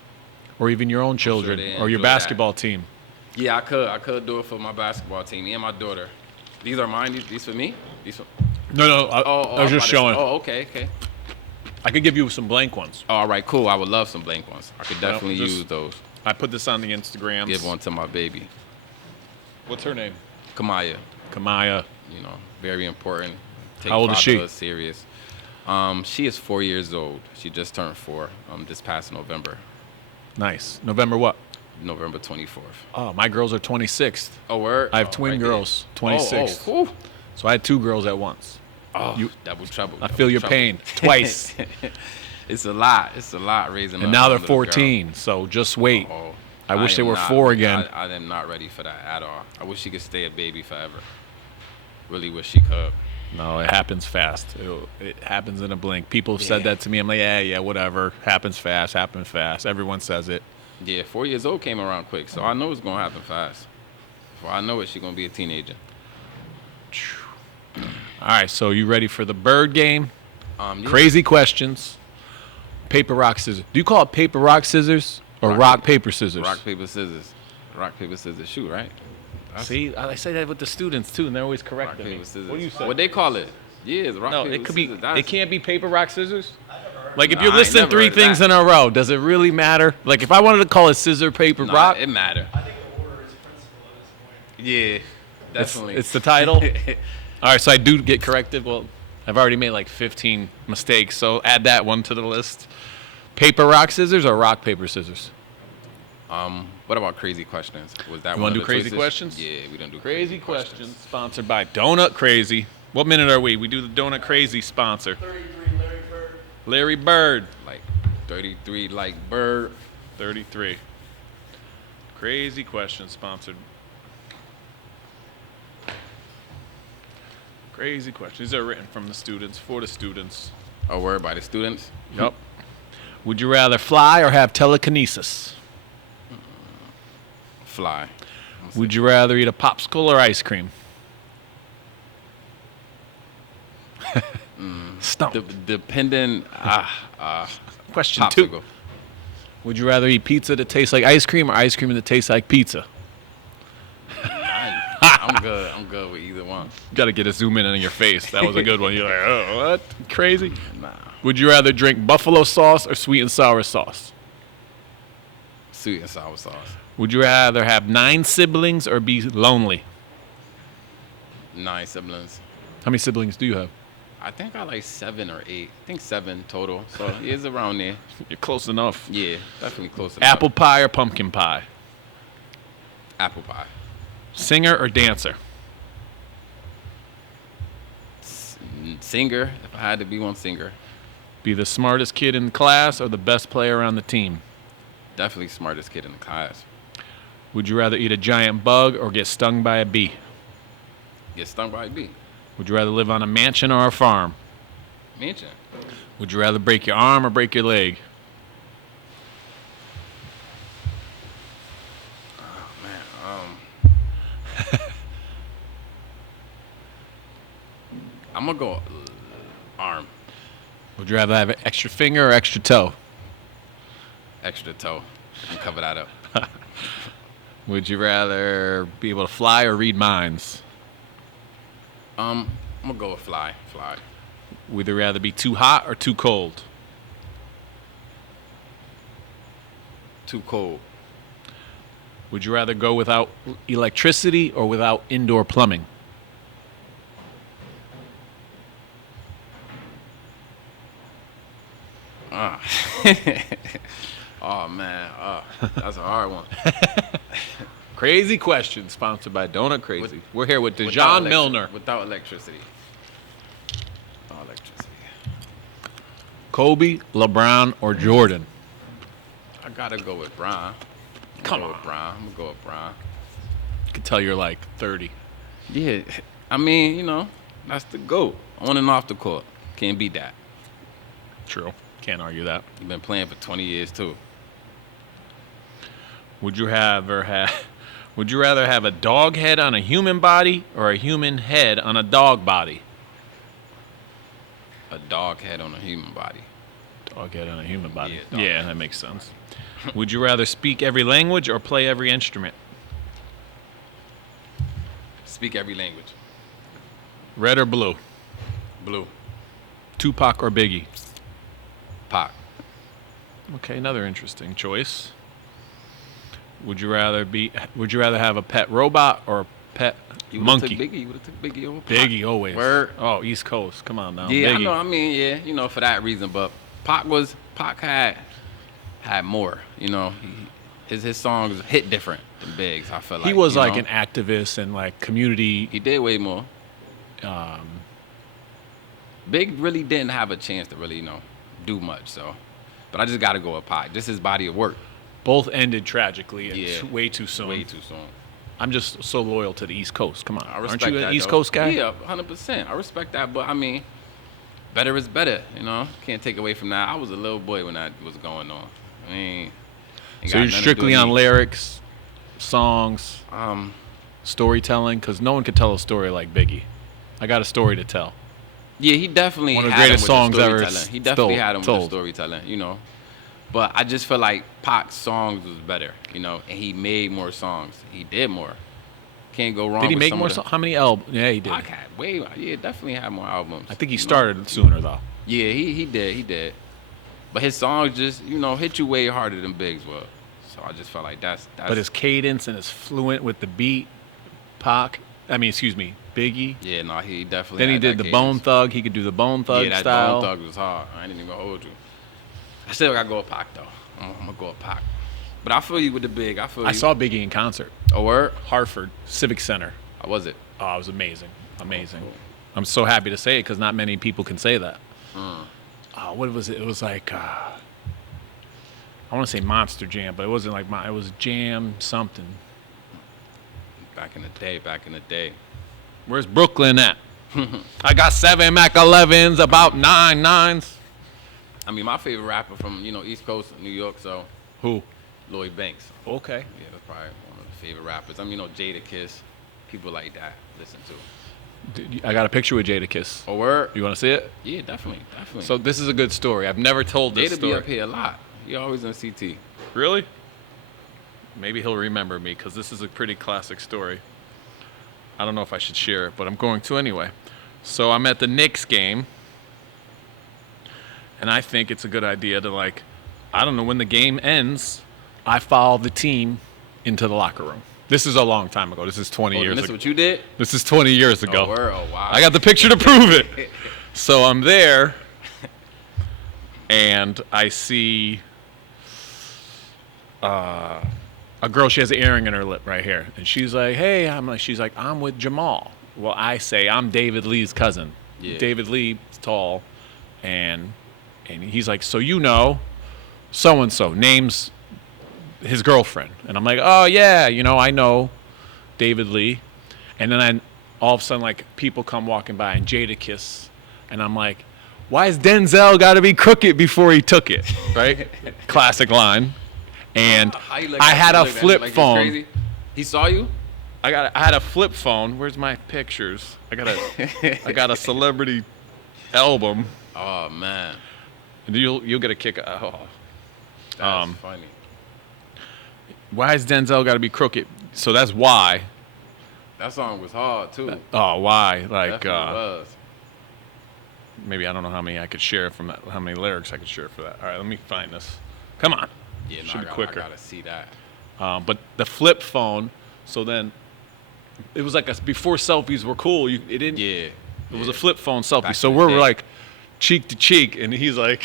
Or even your own children, they or your enjoy basketball team. Yeah, I could do it for my basketball team and my daughter. These are mine. These for me. These for. No, I was just showing. Oh, okay. I could give you some blank ones. All right, cool. I would love some blank ones. I could definitely just- use those. I put this on the Instagrams. Give one to my baby, What's her name? Kamaya. Kamaya. You know, very important. Take How old is she? fatherhood serious. She is 4 years old. She just turned 4. This past November, Nice. November what? November 24th. Oh, my girls are 26th. Oh, word. I have Oh, twin right girls, there. 26th. Oh, So I had 2 girls at once. oh, double trouble. I double feel your trouble. pain twice. It's a lot. It's a lot raising. And a now they're little girl. 14, so just wait. Oh, I wish they am were not- 4 again. I am not ready for that at all. I wish she could stay a baby forever. Really wish she could. No, it happens fast. It happens in a blink. People have said Yeah. that to me. I'm like, yeah, whatever. Happens fast. Everyone says it. Yeah, 4 years old came around quick, so I know it's gonna happen fast. Before I know it, she's gonna be a teenager. All right, so you ready for the bird game? Yeah. Crazy questions. Paper, rock, scissors. Do you call it paper, rock, scissors, or rock, paper, scissors? Rock, paper, scissors. Rock, paper, scissors, shoot, right? That's See, I say that with the students too, and they're always rock, correcting me. paper, scissors. What do you say? What they call it? Yeah, it's rock, No, paper, it could scissors. be. That's- It can't be paper, rock, scissors. Like if Nah, you're I ain't listing never 3 heard of things that. in a row, does it really matter? Like if I wanted to call it scissor, paper, Nah, rock, it matter. I think the order is principle at this point. Yeah, it's, definitely. it's the title. All right, so I do get corrected. Well, I've already made like 15 mistakes, so add that one to the list. Paper, rock, scissors, or rock, paper, scissors? What about crazy questions? Was that You one wanna of do the crazy choices? questions? Yeah, we don't do Crazy questions, sponsored by Donut Crazy. What minute are we? We do the Donut Crazy sponsor. 33 Larry Bird. Larry Bird, Like 33, like bird. 33. Crazy questions, sponsored. Crazy questions. These are written from the students, for the students. A word by the students. Yep. Would you rather fly or have telekinesis? Fly. Would you rather eat a popsicle or ice cream? Stump. Depending. Question 2. Popsicle. Would you rather eat pizza that tastes like ice cream or ice cream that tastes like pizza? I'm good. I'm good with either one. Got to get a zoom in on your face. That was a good one. You're like, oh, what? Crazy. Nah. Would you rather drink buffalo sauce or sweet and sour sauce? Sweet and sour sauce. Would you rather have 9 siblings or be lonely? 9 siblings. How many siblings do you have? I think I like 7 or 8. I think 7 total. So it's around there. You're close enough. Yeah, definitely close enough. Apple pie or pumpkin pie? Apple pie. Singer or dancer? Singer. If I had to be one, singer. Be the smartest kid in class or the best player on the team? Definitely smartest kid in the class. Would you rather eat a giant bug or get stung by a bee? Get stung by a bee. Would you rather live on a mansion or a farm? Mansion. Would you rather break your arm or break your leg? I'm gonna go arm. Would you rather have an extra finger or extra toe? Extra toe. And cover that up. Would you rather be able to fly or read minds? I'm gonna go with fly. Fly. Would you rather be too hot or too cold? Too cold. Would you rather go without electricity or without indoor plumbing? Oh man, that's a hard one. Crazy question, sponsored by Donut Crazy. We're here with Without DaJohn Milner. Without electricity. Without electricity. Kobe, LeBron, or Jordan? I gotta go with Bron. Come I'm on. gonna go with Bron. I can tell you're like 30. Yeah, I mean, that's the GOAT. On and off the court. Can't beat that. True. Can't argue that. You've been playing for 20 years too. Would you rather have a dog head on a human body or a human head on a dog body? A dog head on a human body. Dog head on a human body. Yeah, dog Yeah, head. that makes sense. Would you rather speak every language or play every instrument? Speak every language. Red or blue? Blue. Tupac or Biggie? Pac. Okay, another interesting choice. Would you rather have a pet robot or a pet monkey? You would have took Biggie over Pac. Biggie always. Word. Oh, East Coast. Come on now. Yeah, Biggie. I know. I mean, yeah, for that reason. But Pac had more. His songs hit different than Big's. I feel like He was like an activist and like community. He did way more. Big really didn't have a chance to really, do much. So, but I just got to go with Pac. Just his body of work. Both ended tragically and Yeah. way too soon. Way too soon. I'm just so loyal to the East Coast. Come on. I respect Aren't you that, an East though. Coast guy? Yeah, 100%. I respect that, but I mean, better is better. Can't take away from that. I was a little boy when that was going on. I mean, ain't So got you're nothing to do strictly with on me. lyrics, songs, storytelling, because no one could tell a story like Biggie. I got a story to tell. Yeah, he definitely One of the had him greatest with songs the ever storytelling. He definitely had him with the told. storytelling, But I just feel like Pac's songs was better, and he made more songs. He did more. Can't go wrong. Did he with make some more of the- songs? How many albums? Yeah, he did. Pac had definitely had more albums. I think he started sooner, though. Yeah, he did. But his songs just, hit you way harder than Big's will. So I just felt like that's But his cadence and his fluent with the beat, Biggie. yeah, no, he definitely. Then he had did that the cadence. Bone Thug. He could do the Bone Thug Yeah, that style. Bone Thug was hard. I ain't even gonna hold you. I still gotta go with Pac though. I'm gonna go with Pac. But I feel you with the Big. I feel you. I saw Biggie in concert. A word? Hartford Civic Center. How was it? Oh, it was amazing. Amazing. Cool. I'm so happy to say it because not many people can say that. Mm. What was it? It was like, I want to say Monster Jam, but it wasn't like it was Jam something. Back in the day. Where's Brooklyn at? I got 7 Mac 11s, about 9 9s. I mean, my favorite rapper from, East Coast, New York, so Who? Lloyd Banks. Okay. Yeah, that's probably one of the favorite rappers. Jadakiss, people like that listen to. I got a picture with Jadakiss. A word? You want to see it? Yeah, definitely. So this is a good story. I've never told this Jada story. be up here a lot. He always on CT. Really? Maybe he'll remember me because this is a pretty classic story. I don't know if I should share it, but I'm going to anyway. So I'm at the Knicks game, and I think it's a good idea to I don't know, when the game ends, I follow the team into the locker room. This is a long time ago. This is 20 years This ago. what you did? This is 20 years ago. Oh, word. Oh, wow. I got the picture to prove it. So I'm there, and I see a girl. She has an earring in her lip right here, and she's like, "Hey," she's like, "I'm with Jamal." Well, I say, "I'm David Lee's cousin." Yeah. David Lee's tall, and he's like, "So so and so," names his girlfriend, and I'm like, "Oh yeah, I know David Lee," and then all of a sudden people come walking by and Jadakiss, and I'm like, "Why is Denzel got to be crooked before he took it?" Right? Classic line. And How you look I at- had you a look at him flip like he's phone. crazy? He saw you? I had a flip phone. Where's my pictures? I got a celebrity album. Oh man, And you'll get a kick. that's funny. Why is Denzel got to be crooked? So that's why. That song was hard too. Oh, why? Definitely was. Maybe I don't know how many I could share from that. How many lyrics I could share for that? All right, let me find this. Come on. Yeah, no, Should be I quicker. gotta see that. But the flip phone. So then, it was before selfies were cool. It didn't. Yeah. It was a flip phone selfie. Back So in the we're day. cheek to cheek, and he's like,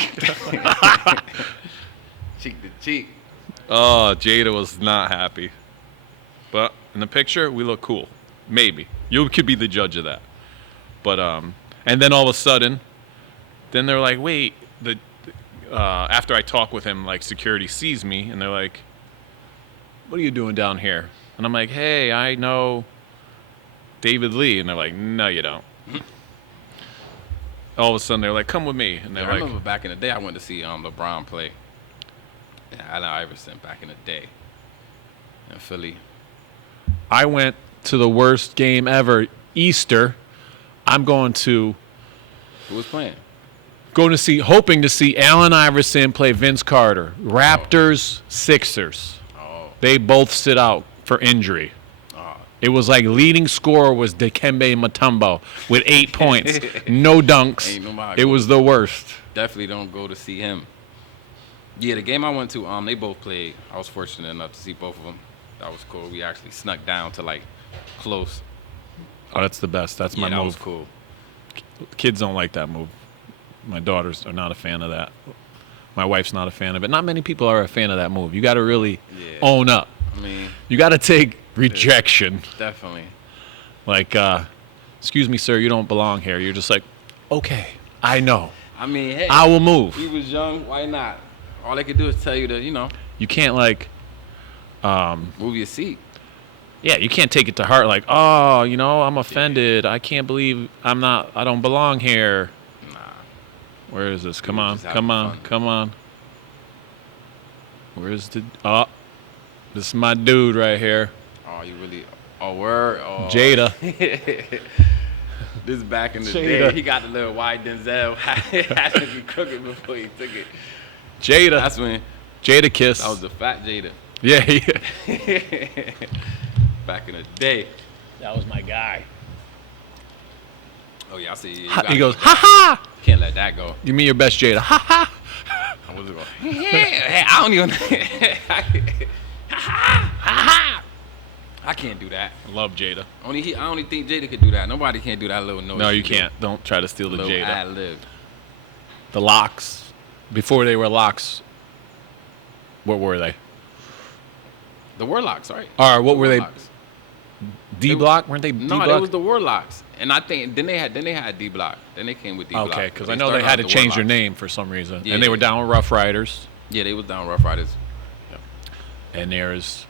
Cheek to cheek. Oh, Jada was not happy. But in the picture, we look cool. Maybe. You could be the judge of that. But, and then all of a sudden, then they're like, wait, after I talk with him, like, security sees me, and they're like, what are you doing down here? And I'm like, hey, I know David Lee. And they're like, no, you don't. All of a sudden, they're like, come with me. And they're I like, remember back in the day, I went to see LeBron play. Yeah, Allen Iverson back in the day in Philly. I went to the worst game ever, Easter. I'm going to Who was playing? hoping to see Allen Iverson play Vince Carter. Raptors, Sixers. Oh. They both sit out for injury. Oh. It was like leading scorer was Dikembe Mutombo with 8 points, no dunks. Ain't nobody It was the worst. Definitely don't go to see him. Yeah, the game I went to, they both played. I was fortunate enough to see both of them. That was cool. We actually snuck down to like close. Oh, that's the best. That's my that move. was cool. Kids don't like that move. My daughters are not a fan of that. My wife's not a fan of it. Not many people are a fan of that move. You got to really own up. I mean, You got to take rejection. definitely. Like, excuse me, sir, you don't belong here. You're just like, okay, I know. I mean, hey, I will move. he was young. Why not? All they could do is tell you to, You can't like, move your seat. yeah, you can't take it to heart. Like, oh, I'm offended. I can't believe I don't belong here. Nah. Where is this? Come were on, just having come on, fun. come on. Where's this is my dude right here. Oh, you really? Oh, word. Oh. Jada. This back in the Jada. day, he got the little white Denzel. Had to be crooked before he took it. Jada. That's when Jadakiss. that was the fat Jada. Yeah. Back in the day. That was my guy. Oh yeah, I see. He goes, ha ha. Can't let that go. You mean your best Jada? Ha ha. I was going. Hey, I don't even. I can't do that. I love Jada. I only think Jada could do that. Nobody can do that little noise. No, you can't. Don't try to steal the Little Jada. ad lib. The locks. Before they were locks, what were they? The Warlocks, right? Or what were they? Warlocks. D Block? Weren't they D No, Block? they was the Warlocks, and I think then they had D Block. Then they came with D Block. Okay, because I know they had to change their name for some reason, Yeah. and they were down with Rough Riders. Yeah, they was down Rough Riders. And there's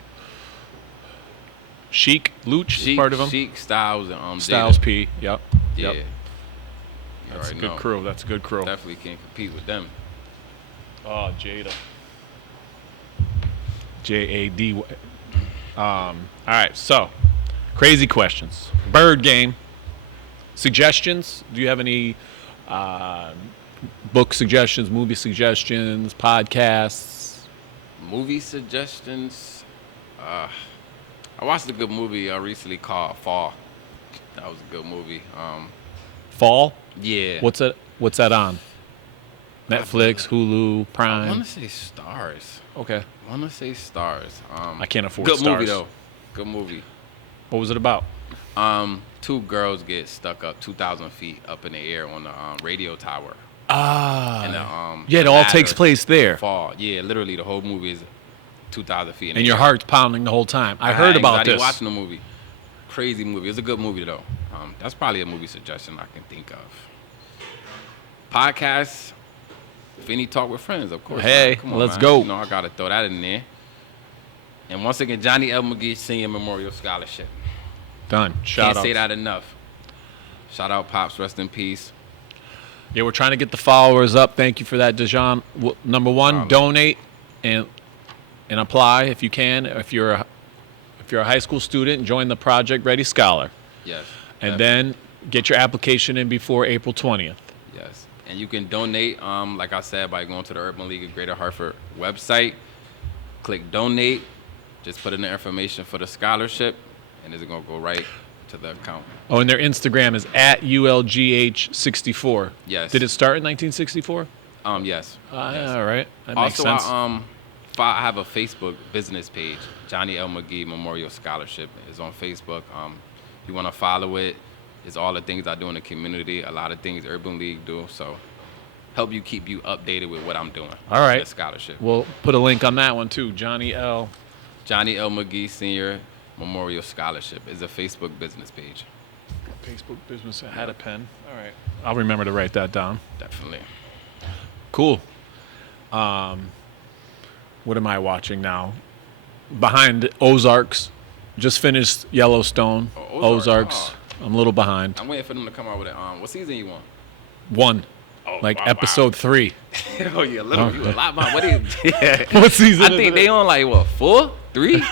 Chic, Luch is Chic, part of them. Chic, Styles, and Styles Jada. P. Yep. Yeah. Yep. You That's a already good know. crew. That's a good crew. Definitely can't compete with them. Oh, Jada. Jad. All right, so crazy questions. Bird game. Suggestions? Do you have any book suggestions, movie suggestions, podcasts? Movie suggestions. I watched a good movie recently called Fall. That was a good movie. Fall? Yeah. What's that on? Netflix, Hulu, I Prime. want to say Stars. Okay. I want to say Stars. I can't afford good Stars. movie though. Good movie. What was it about? Two girls get stuck up 2,000 feet up in the air on the radio tower. And yeah, it all takes ladder place there. Fall. Yeah, literally the whole movie is 2,000 feet. In And the your air. heart's pounding the whole time. I heard about anxiety this. watching the movie. Crazy movie. It's a good movie though. That's probably a movie suggestion I can think of. Podcast. Feeney Talk with Friends, of course. Hey, man. Come on, let's man. go. You know, I gotta throw that in there. And once again, Johnny L. McGhee Senior Memorial Scholarship. Done. Shout Can't out. say that enough. Shout out Pops, rest in peace. Yeah, we're trying to get the followers up. Thank you for that, DaJohn. Number one, donate and apply if you can. If you're a high school student, join the Project Ready Scholar. Yes. And then get your application in before April 20th. Yes. And you can donate, like I said, by going to the Urban League of Greater Hartford website. Click donate. Just put in the information for the scholarship, and it's going to go right to the account. Oh, and their Instagram is at ULGH64. Yes. Did it start in 1964? Yes. All right. That makes Also, sense. I have a Facebook business page, Johnny L. McGhee Memorial Scholarship. It's on Facebook. If you want to follow it, it's all the things I do in the community, a lot of things Urban League do. So help you keep you updated with what I'm doing. All right. The scholarship. We'll put a link on that one too. Johnny L. McGhee Senior Memorial Scholarship is a Facebook business page. Facebook business. I had a pen. All right. I'll remember to write that down. Definitely. Cool. What am I watching now? Behind Ozarks. Just finished Yellowstone. Oh, Ozarks. I'm a little behind. I'm waiting for them to come out with it. What season you want? 1. Oh, Like wow, episode 3. Oh yeah, little. You a lot behind. What is? Yeah. What season? I think they on like what 4, 3. More than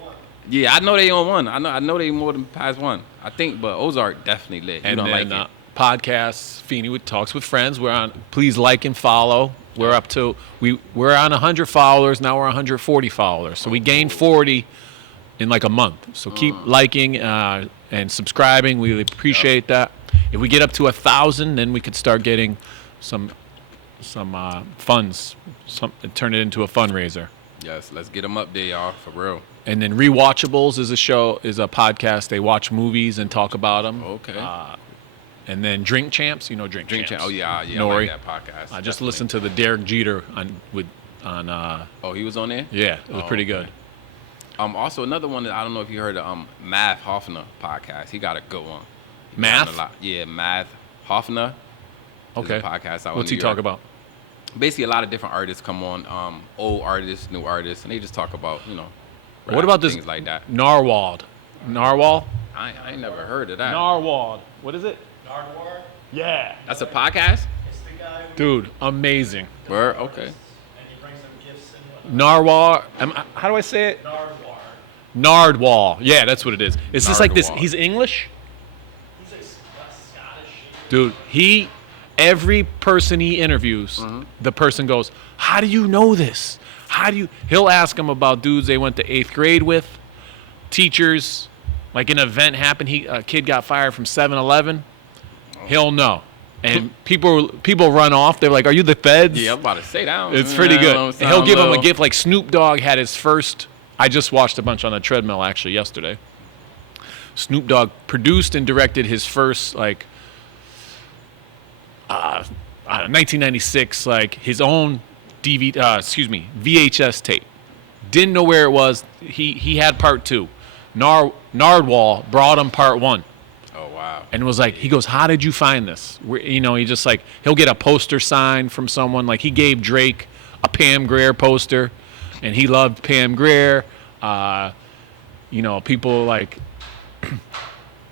one. Yeah, I know they on 1. I know they more than past 1. I think, but Ozark definitely lit. You And don't then like it. podcasts, Feeney with Talks with Friends. We're on. Please like and follow. We're up to we're on 100 followers now. We're 140 followers. So we gained 40 in like a month. So keep liking and subscribing. We really appreciate that. If we get up to 1,000, then we could start getting some funds. Turn it into a fundraiser. Yes, let's get them up there, y'all, for real. And then Rewatchables is a podcast. They watch movies and talk about them. Okay. And then Drink Champs, you know Drink Champs. Oh yeah, I Nori. like that podcast. I just Definitely. listened to the Derek Jeter on. Oh, he was on there. Yeah, it was pretty okay. good. Also another one that I don't know if you heard of Math Hoffner podcast. He got a good one. He been Math? on a lot. Yeah, Math Hoffner. There's Okay. a podcast out What's in he New York. talk about? Basically, a lot of different artists come on, old artists, new artists, and they just talk about rap, What about this things like that. Narwhal? Narwhal? I ain't never heard of that. Narwhal. What is it? Nardwar. Yeah. That's a podcast. It's the guy who Dude, amazing. Word. Okay. and he brings them gifts and whatnot. Narwhal. How do I say it? Nardwar. Nardwal. Yeah, that's what it is. It's just like this. Nardwal. He's English. He's a Scottish. Dude, every person he interviews, the person goes, how do you know this? He'll ask them about dudes they went to 8th grade with, teachers, like an event happened, a kid got fired from 7-Eleven, he'll know. And people run off, they're like, are you the feds? Yeah, I'm about to say that. It's pretty good. He'll give them a gift, like Snoop Dogg had his first, I just watched a bunch on the treadmill actually yesterday. Snoop Dogg produced and directed his first, like, 1996, like his own VHS tape. Didn't know where it was. He had part 2. Nardwal brought him part 1. Oh wow. And was like, he goes, how did you find this? He just like, he'll get a poster signed from someone. Like he gave Drake a Pam Grier poster, and he loved Pam Grier. People like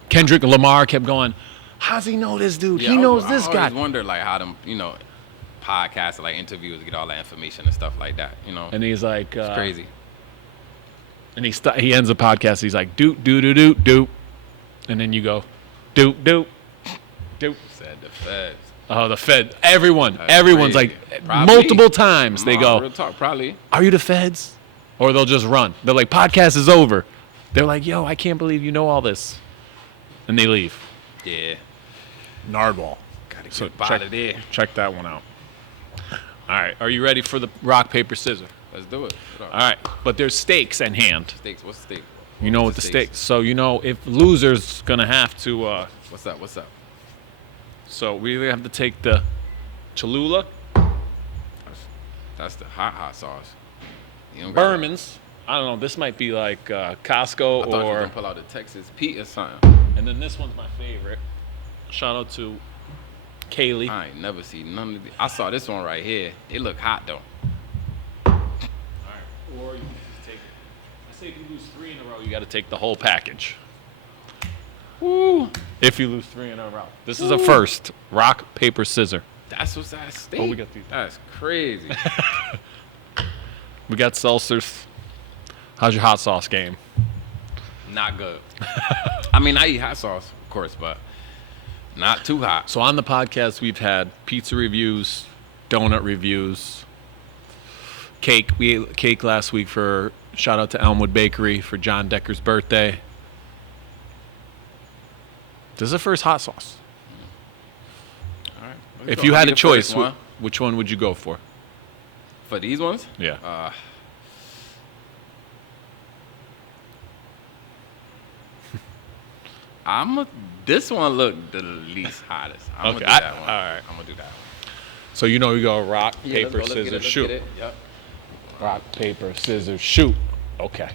Kendrick Lamar kept going, how's he know this dude? Yeah, He knows I this guy. always wonder like how them podcasts like interviews get all that information and stuff like that. And he's like, It's crazy. And he ends the podcast. He's like, doop, doop, doop, doop, doop. And then you go, doop, doop, doop. Said the feds. Oh, the Fed. Everyone's crazy. like, Probably. multiple times they Real go, talk, probably. are you the Feds? Or they'll just run. They're like, podcast is over. They're like, yo, I can't believe you know all this. And they leave. Yeah. Nardwal. Gotta get So out of there. check that one out. All right. Are you ready for the rock, paper, scissors? Let's do it. All right. But there's stakes at hand. Steaks. What's the steak? You know what the stakes. So if loser's going to have to... What's up? What's up? So we either have to take the Cholula, That's the hot sauce. You don't got- Berman's. I don't know. This might be like Costco I thought you were or... gonna pull out the Texas Pete or something. And then this one's my favorite. Shout out to Kaylee. I ain't never seen none of these. I saw this one right here. It look hot though. All right. Or you can just take... I say if you lose 3 in a row, you got to take the whole package. Woo. If you lose 3 in a row. This is a first. Rock, paper, scissors. That's what's that steak. Oh, we got these. That's crazy. We got seltzers. How's your hot sauce game? Not good. I mean, I eat hot sauce, of course, but not too hot. So on the podcast, we've had pizza reviews, donut reviews, cake. We ate cake last week for, shout out to Elmwood Bakery for John Decker's birthday. This is the first hot sauce. All right. If you had a choice, one. which one would you go for? For these ones? Yeah. This one looked the least hottest. I'm Okay, gonna do that one. all right. I'm gonna do that one. So you know we go rock, Yeah, paper, let's go, let's get scissors, it, shoot. let's get it. Yep. Rock, paper, scissors, shoot. Okay.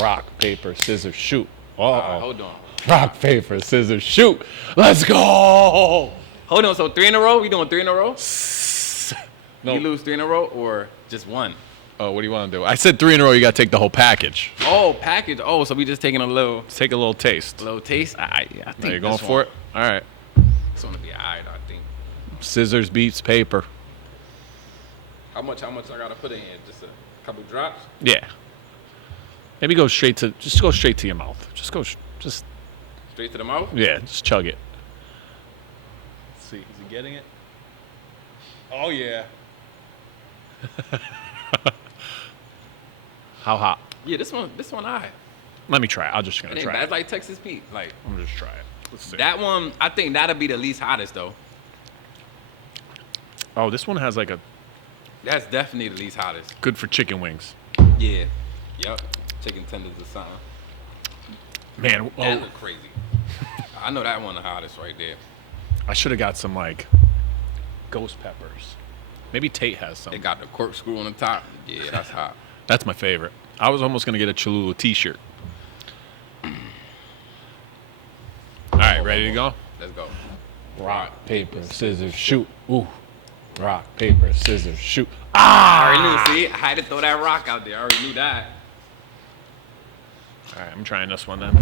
Rock, paper, scissors, shoot. All right, hold on. Rock, paper, scissors, shoot. Let's go. Hold on. So 3 in a row? We doing 3 in a row? No. You lose 3 in a row or just one? Oh, what do you want to do? I said 3 in a row. You got to take the whole package. Oh, package. Oh, so we just taking a little Let's take a little taste. taste. I Now think you're going this for one- it? All right. This one to be alright, I think. Scissors beats paper. How much I gotta put in here? Just a couple drops? Yeah. Maybe go straight to your mouth. Just Straight to the mouth? yeah, just chug it. Let's see, is he getting it? Oh yeah. How hot? Yeah, this one alright. Let me try it. I'm just gonna It ain't try bad. it. It's like Texas Pete. Like I'm gonna just try it. Let's see. that one, I think that'll be the least hottest though. Oh, this one has like a That's definitely the least hottest. good for chicken wings. Yeah. Yep. Chicken tenders or something. Man, That oh, look crazy. I know that one the hottest right there. I should have got some like ghost peppers. Maybe Tate has some. They got the corkscrew on the top. Yeah, that's hot. That's my favorite. I was almost gonna get a Cholula T-shirt. All right, ready to go? Let's go. Rock, paper, scissors, shoot. Ooh. Rock, paper, scissors, shoot. I already knew. See, I had to throw that rock out there. I already knew that. All right, I'm trying this one then.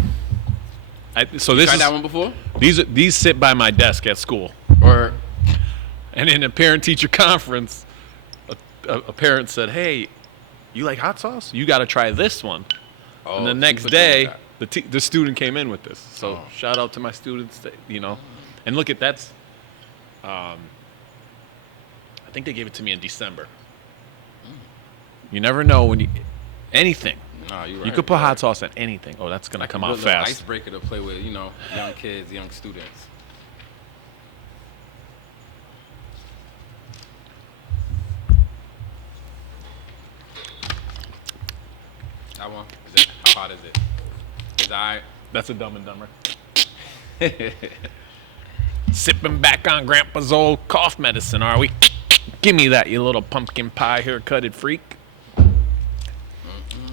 So this Tried is that one before? these sit by my desk at school. Or And in a parent-teacher conference, a parent said, "Hey, you like hot sauce? You got to try this one." And the she next put you on day, that. the student came in with this. So Oh. shout out to my students, And look at that's. I think they gave it to me in December. You never know when anything. No, you're right. You could put hot sauce on anything. Oh, that's gonna come out Good little fast. Icebreaker to play with, young kids, young students. That one, how hot is it? It's alright. That's a Dumb and Dumber. Sipping back on Grandpa's old cough medicine, are we? Give me that, you little pumpkin pie haircutted freak.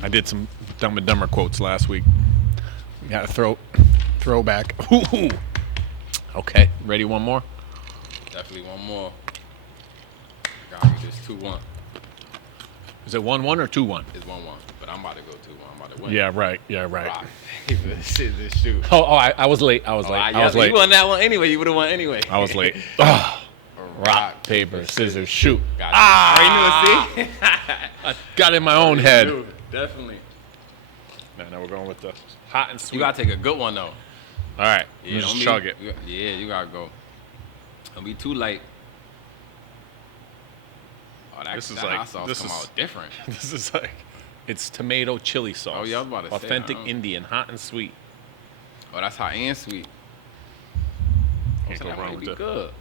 I did some Dumb and Dumber quotes last week. We got a throwback. Ooh. Okay, ready? One more. Definitely one more. Got me this 2-1. Is it 1-1 or 2-1? It's 1-1, but I'm about to go 2-1. I'm about to win. Yeah, right. Rock, paper, scissors, shoot. I was late. I was late. You won that one anyway. You would have won anyway. I was late. Rock, paper, scissors, shoot. Got it. I already knew it, see? I got in my own head. Dude, definitely. Now we're going with the hot and sweet. You gotta take a good one though. All right, Yeah, just don't chug be- it. Yeah, you gotta go. Don't be too light. Oh, that, This is that like- hot sauce this come is- out different. This is like, it's tomato chili sauce. Oh, yeah, I was about to say, Authentic I don't- Indian, hot and sweet. Oh, that's hot and sweet. Can't So go that wrong might with be it. good.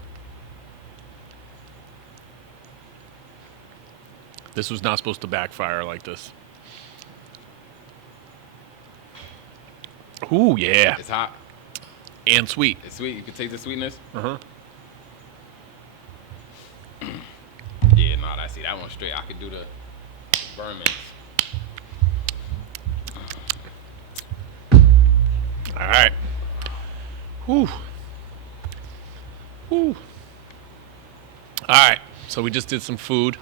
This was not supposed to backfire like this. Ooh, yeah. It's hot. And sweet. It's sweet. You can taste the sweetness. Uh-huh. Yeah, no, I see that one straight. I could do the Berman's. All right. Whew. Whew. All right. So we just did some food.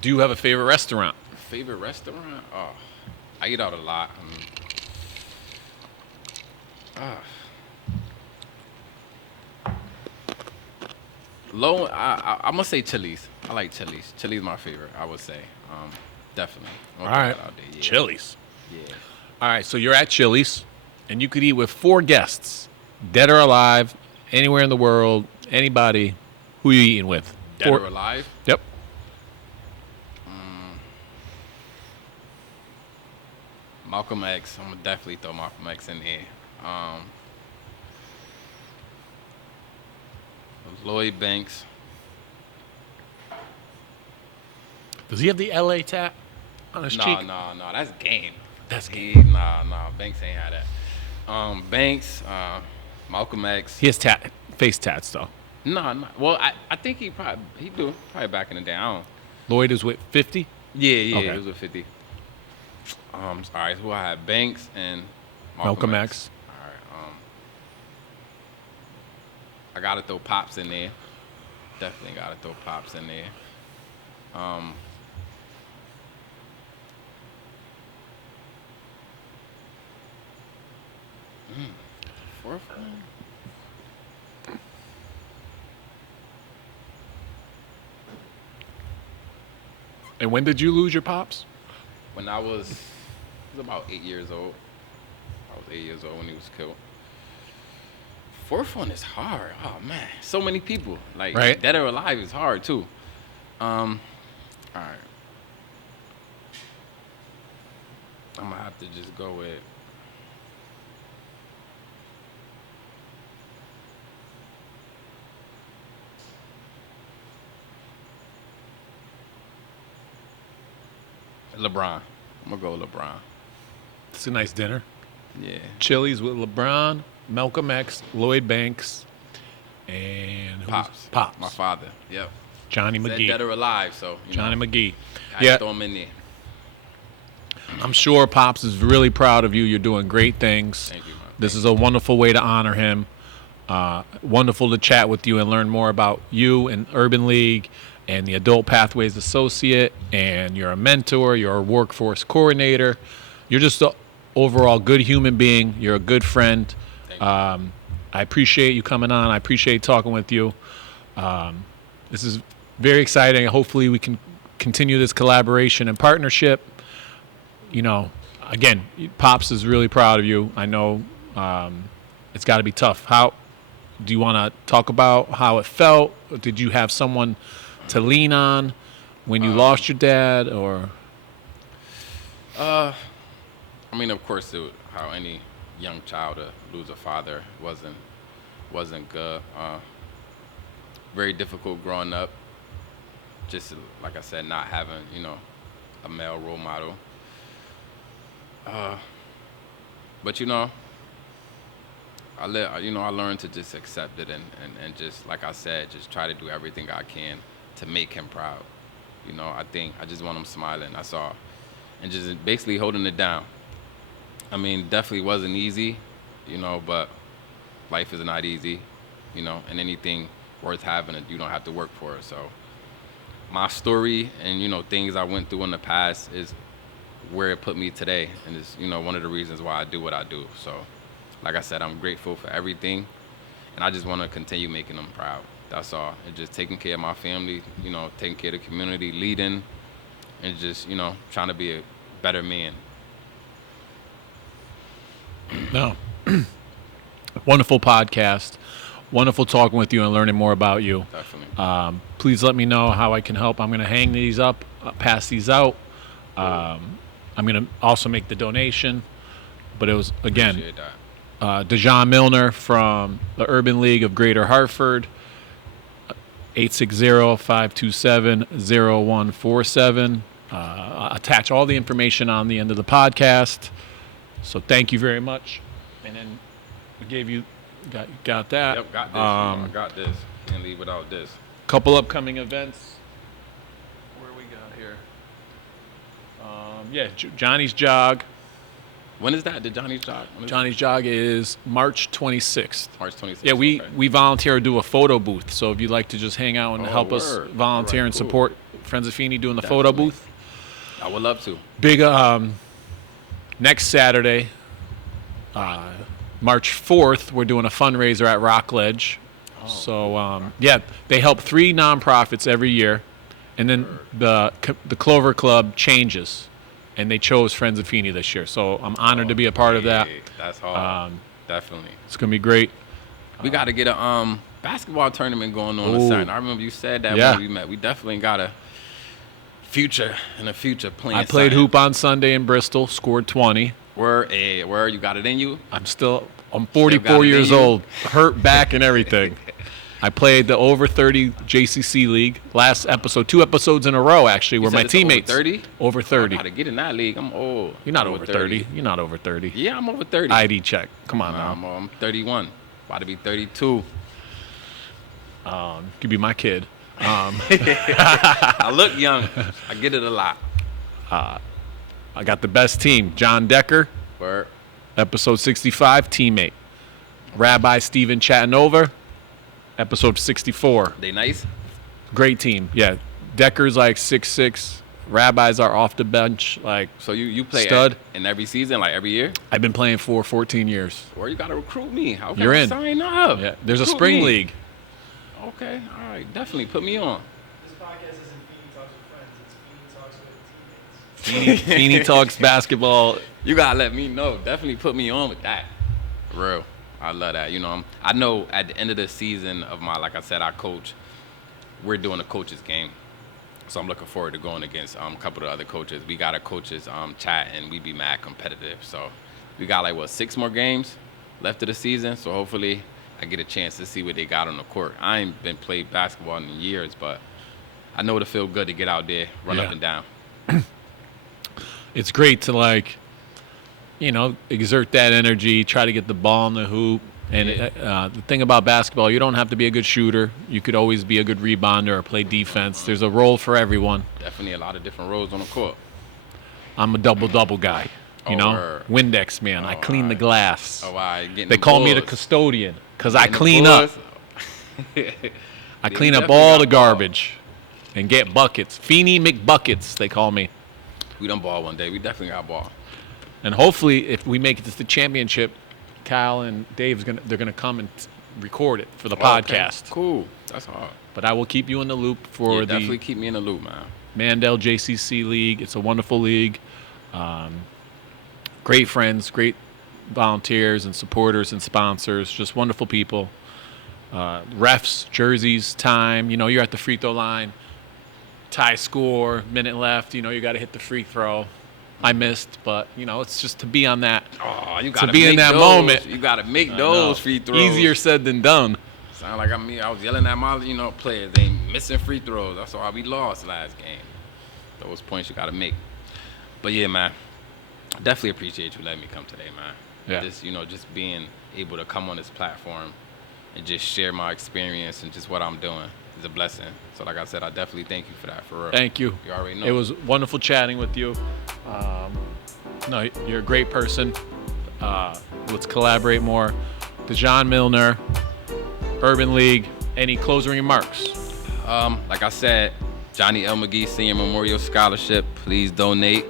Do you have a favorite restaurant? Favorite restaurant? Oh, I eat out a lot. Low, I'm gonna say Chili's. I like Chili's. Chili's my favorite. I would say, definitely. I'm All gonna right. put that out there, yeah. Chili's. Yeah. All right. So you're at Chili's, and you could eat with 4 guests, dead or alive, anywhere in the world, anybody. Who you eating with? Dead 4 or alive? Yep. Malcolm X. I'm gonna definitely throw Malcolm X in here. Lloyd Banks. Does he have the LA tat on his cheek? No, that's game. That's game. Nah, Banks ain't had that. Banks, Malcolm X. He has face tats though. No. Well, I think he do probably back in the day. I don't. Lloyd is with 50. Yeah, Okay. it was with 50. All right, so I had Banks and Malcolm X. All right, I gotta throw Pops in there. Definitely gotta throw Pops in there. Fourth one. And when did you lose your pops? When I was about 8 years old. I was 8 years old when he was killed. Fourth one is hard. Oh man, so many people. Like Right. dead or alive is hard too. All right. I'm gonna have to just go with. LeBron. I'm gonna go with LeBron. It's a nice dinner. Yeah. Chili's with LeBron, Malcolm X, Lloyd Banks, and who's- Pops. Pops. My father. Yep. Johnny Said McGhee. dead or alive, so Johnny McGhee. I Yeah, throw him in there. I'm sure Pops is really proud of you. You're doing great things. Thank you, man. This is a wonderful way to honor him. Wonderful to chat with you and learn more about you and Urban League and the Adult Pathways Associate. And you're a mentor. You're a workforce coordinator. You're just an overall good human being. You're a good friend. Thank you. I appreciate you coming on. I appreciate talking with you. This is very exciting. Hopefully we can continue this collaboration and partnership. You know, again, Pops is really proud of you. I know it's got to be tough. How do you want to talk about how it felt? Did you have someone to lean on when you lost your dad, or? I mean, of course, how any young child to lose a father wasn't good. Very difficult growing up. Just like I said, not having a male role model. But I learned to just accept it and just like I said, just try to do everything I can to make him proud. I think I just want him smiling. That's all, and just basically holding it down. I mean, definitely wasn't easy, but life is not easy, and anything worth having, you don't have to work for it. So my story and, things I went through in the past is where it put me today. And it's, one of the reasons why I do what I do. So like I said, I'm grateful for everything. And I just want to continue making them proud. That's all. And just taking care of my family, taking care of the community, leading, and just, trying to be a better man. No. Wonderful podcast. Wonderful talking with you and learning more about you. Definitely. Please let me know how I can help. I'm going to hang these up, pass these out. I'm going to also make the donation. But it was, again, Appreciate that. DaJohn Milner from the Urban League of Greater Hartford, 860-527-0147. I'll attach all the information on the end of the podcast. So thank you very much. And then we gave you, got that. Yep, got this. I got this. Can't leave without this. Couple upcoming events. Where we got here? Johnny's Jog. When is that? The Johnny's Jog? Johnny's Jog is March 26th. March 26th. Yeah, we okay. volunteer or do a photo booth. So if you'd like to just hang out and help us word. volunteer All right, and cool. support Friends of Feeney doing the photo Definitely. booth. I would love to. Big next Saturday, March 4th, we're doing a fundraiser at Rockledge. So they help 3 nonprofits every year, and then the Clover Club changes, and they chose Friends of Feeney this year. So I'm honored to be a part of that. That's hard. Definitely. It's gonna be great. We got to get a basketball tournament going on Ooh. or something. I remember you said that Yeah. when we met. We definitely got a future playing. I played something. hoop on Sunday in Bristol, scored 20. Where you got it in you? I'm 44 got it in years you? old, hurt back and everything. I played the over 30 JCC League last episode, 2 episodes in a row actually, where my teammates over 30. Over 30. I gotta get in that league. I'm old. You're not over 30. You're not over 30. Yeah, I'm over 30. ID check. Come on now. I'm 31. About to be 32. Could be my kid. I look young. I get it a lot. I got the best team. John Decker, Word. episode 65, teammate. Rabbi Steven Chattanova, episode 64. They nice? Great team. Yeah. Decker's like 6'6". Rabbis are off the bench. Like, So you play stud. in every season, like every year? I've been playing for 14 years. Or you gotta recruit me. How can You're I in. sign up? Yeah. There's a Recruit spring me. league. Okay, all right. Definitely put me on. This podcast isn't Feeney Talks with Friends. It's Feeney Talks with Teammates. Feeney Talks Basketball. You gotta let me know. Definitely put me on with that. Real. I love that. You know, I know at the end of the season of my, like I said, I coach. We're doing a coaches game, so I'm looking forward to going against a couple of other coaches. We got a coaches chat, and we be mad competitive. So we got like 6 more games left of the season. So hopefully I get a chance to see what they got on the court. I ain't been played basketball in years, but I know it'll feel good to get out there, run up and down. It's great to exert that energy, try to get the ball in the hoop. And the thing about basketball, you don't have to be a good shooter. You could always be a good rebounder or play defense. There's a role for everyone. Definitely a lot of different roles on the court. I'm a double-double guy, you know? Word. Windex man. I clean the glass. Oh, all right. They call me the custodian because I clean up. I clean up definitely all got the ball. garbage and get buckets. Feeney McBuckets, they call me. We done ball one day. We definitely got ball. And hopefully, if we make it to the championship, Kyle and Dave they're gonna come and record it for the podcast. Cool. That's hard. But I will keep you in the loop for Definitely the keep me in the loop, man. Mandel JCC League. It's a wonderful league. Great friends, great volunteers and supporters and sponsors. Just wonderful people. Refs, jerseys, time. You know, you're at the free throw line. Tie score, minute left. You know, you got to hit the free throw. I missed, but it's just to be on that. Oh, you gotta to be make in that those. moment. You gotta make I know. those free throws. Easier said than done. Sound like I was yelling at my players. They missing free throws. That's why we lost last game. Those points you gotta make. But yeah, man, definitely appreciate you letting me come today, man. Yeah. Just being able to come on this platform and just share my experience and just what I'm doing is a blessing. So like I said, I definitely thank you for that, for real. Thank you. You already know. It was wonderful chatting with you. No, you're a great person. Let's collaborate more. DaJohn Milner, Urban League. Any closing remarks? Like I said, Johnny L. McGhee Senior Memorial Scholarship. Please donate.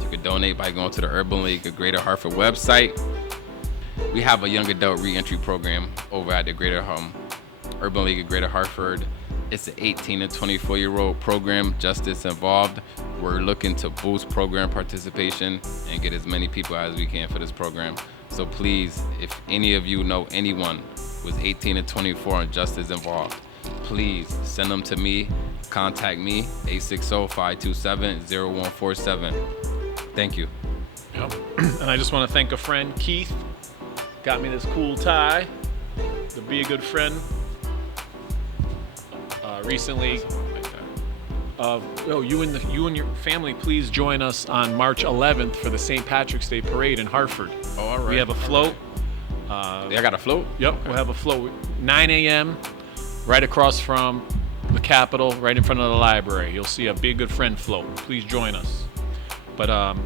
You can donate by going to the Urban League of Greater Hartford website. We have a young adult reentry program over at the Greater Urban League of Greater Hartford. It's an 18 to 24-year-old program, justice involved. We're looking to boost program participation and get as many people as we can for this program. So please, if any of you know anyone who's 18 to 24 and justice involved, please send them to me. Contact me, 860-527-0147. Thank you. Yep. And I just want to thank a friend, Keith. Got me this cool tie to be a good friend. Recently, you and your family, please join us on March 11th for the St. Patrick's Day Parade in Hartford. Oh, all right. We have a float. I got a float? Yep, Okay. we'll have a float. 9 a.m. right across from the Capitol, right in front of the library. You'll see a Be a Good Friend float. Please join us. But I'm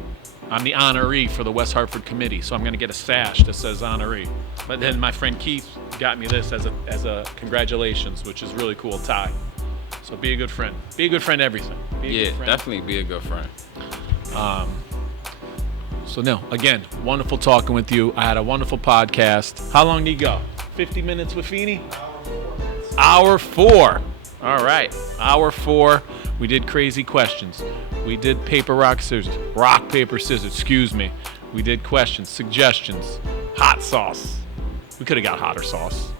the honoree for the West Hartford Committee, so I'm going to get a sash that says honoree. But then my friend Keith got me this as a congratulations, which is really cool tie. So be a good friend. Be a good friend to everything. Be a good friend. Definitely be a good friend. So no, again, wonderful talking with you. I had a wonderful podcast. How long did you go? 50 minutes with Feeney? Hour 4. All right. Hour 4. We did crazy questions. We did paper, rock, scissors. Rock, paper, scissors. Excuse me. We did questions, suggestions, hot sauce. We could have got hotter sauce,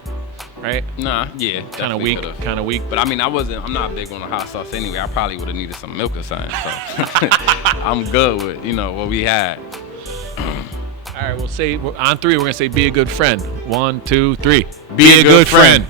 right? Nah, yeah. Kind of weak. Could've. Kind of weak. But I mean, I'm not big on the hot sauce anyway. I probably would have needed some milk or something. So I'm good with, what we had. All right, we'll say on 3. We're gonna say be a good friend. 1, 2, 3. Be a good friend.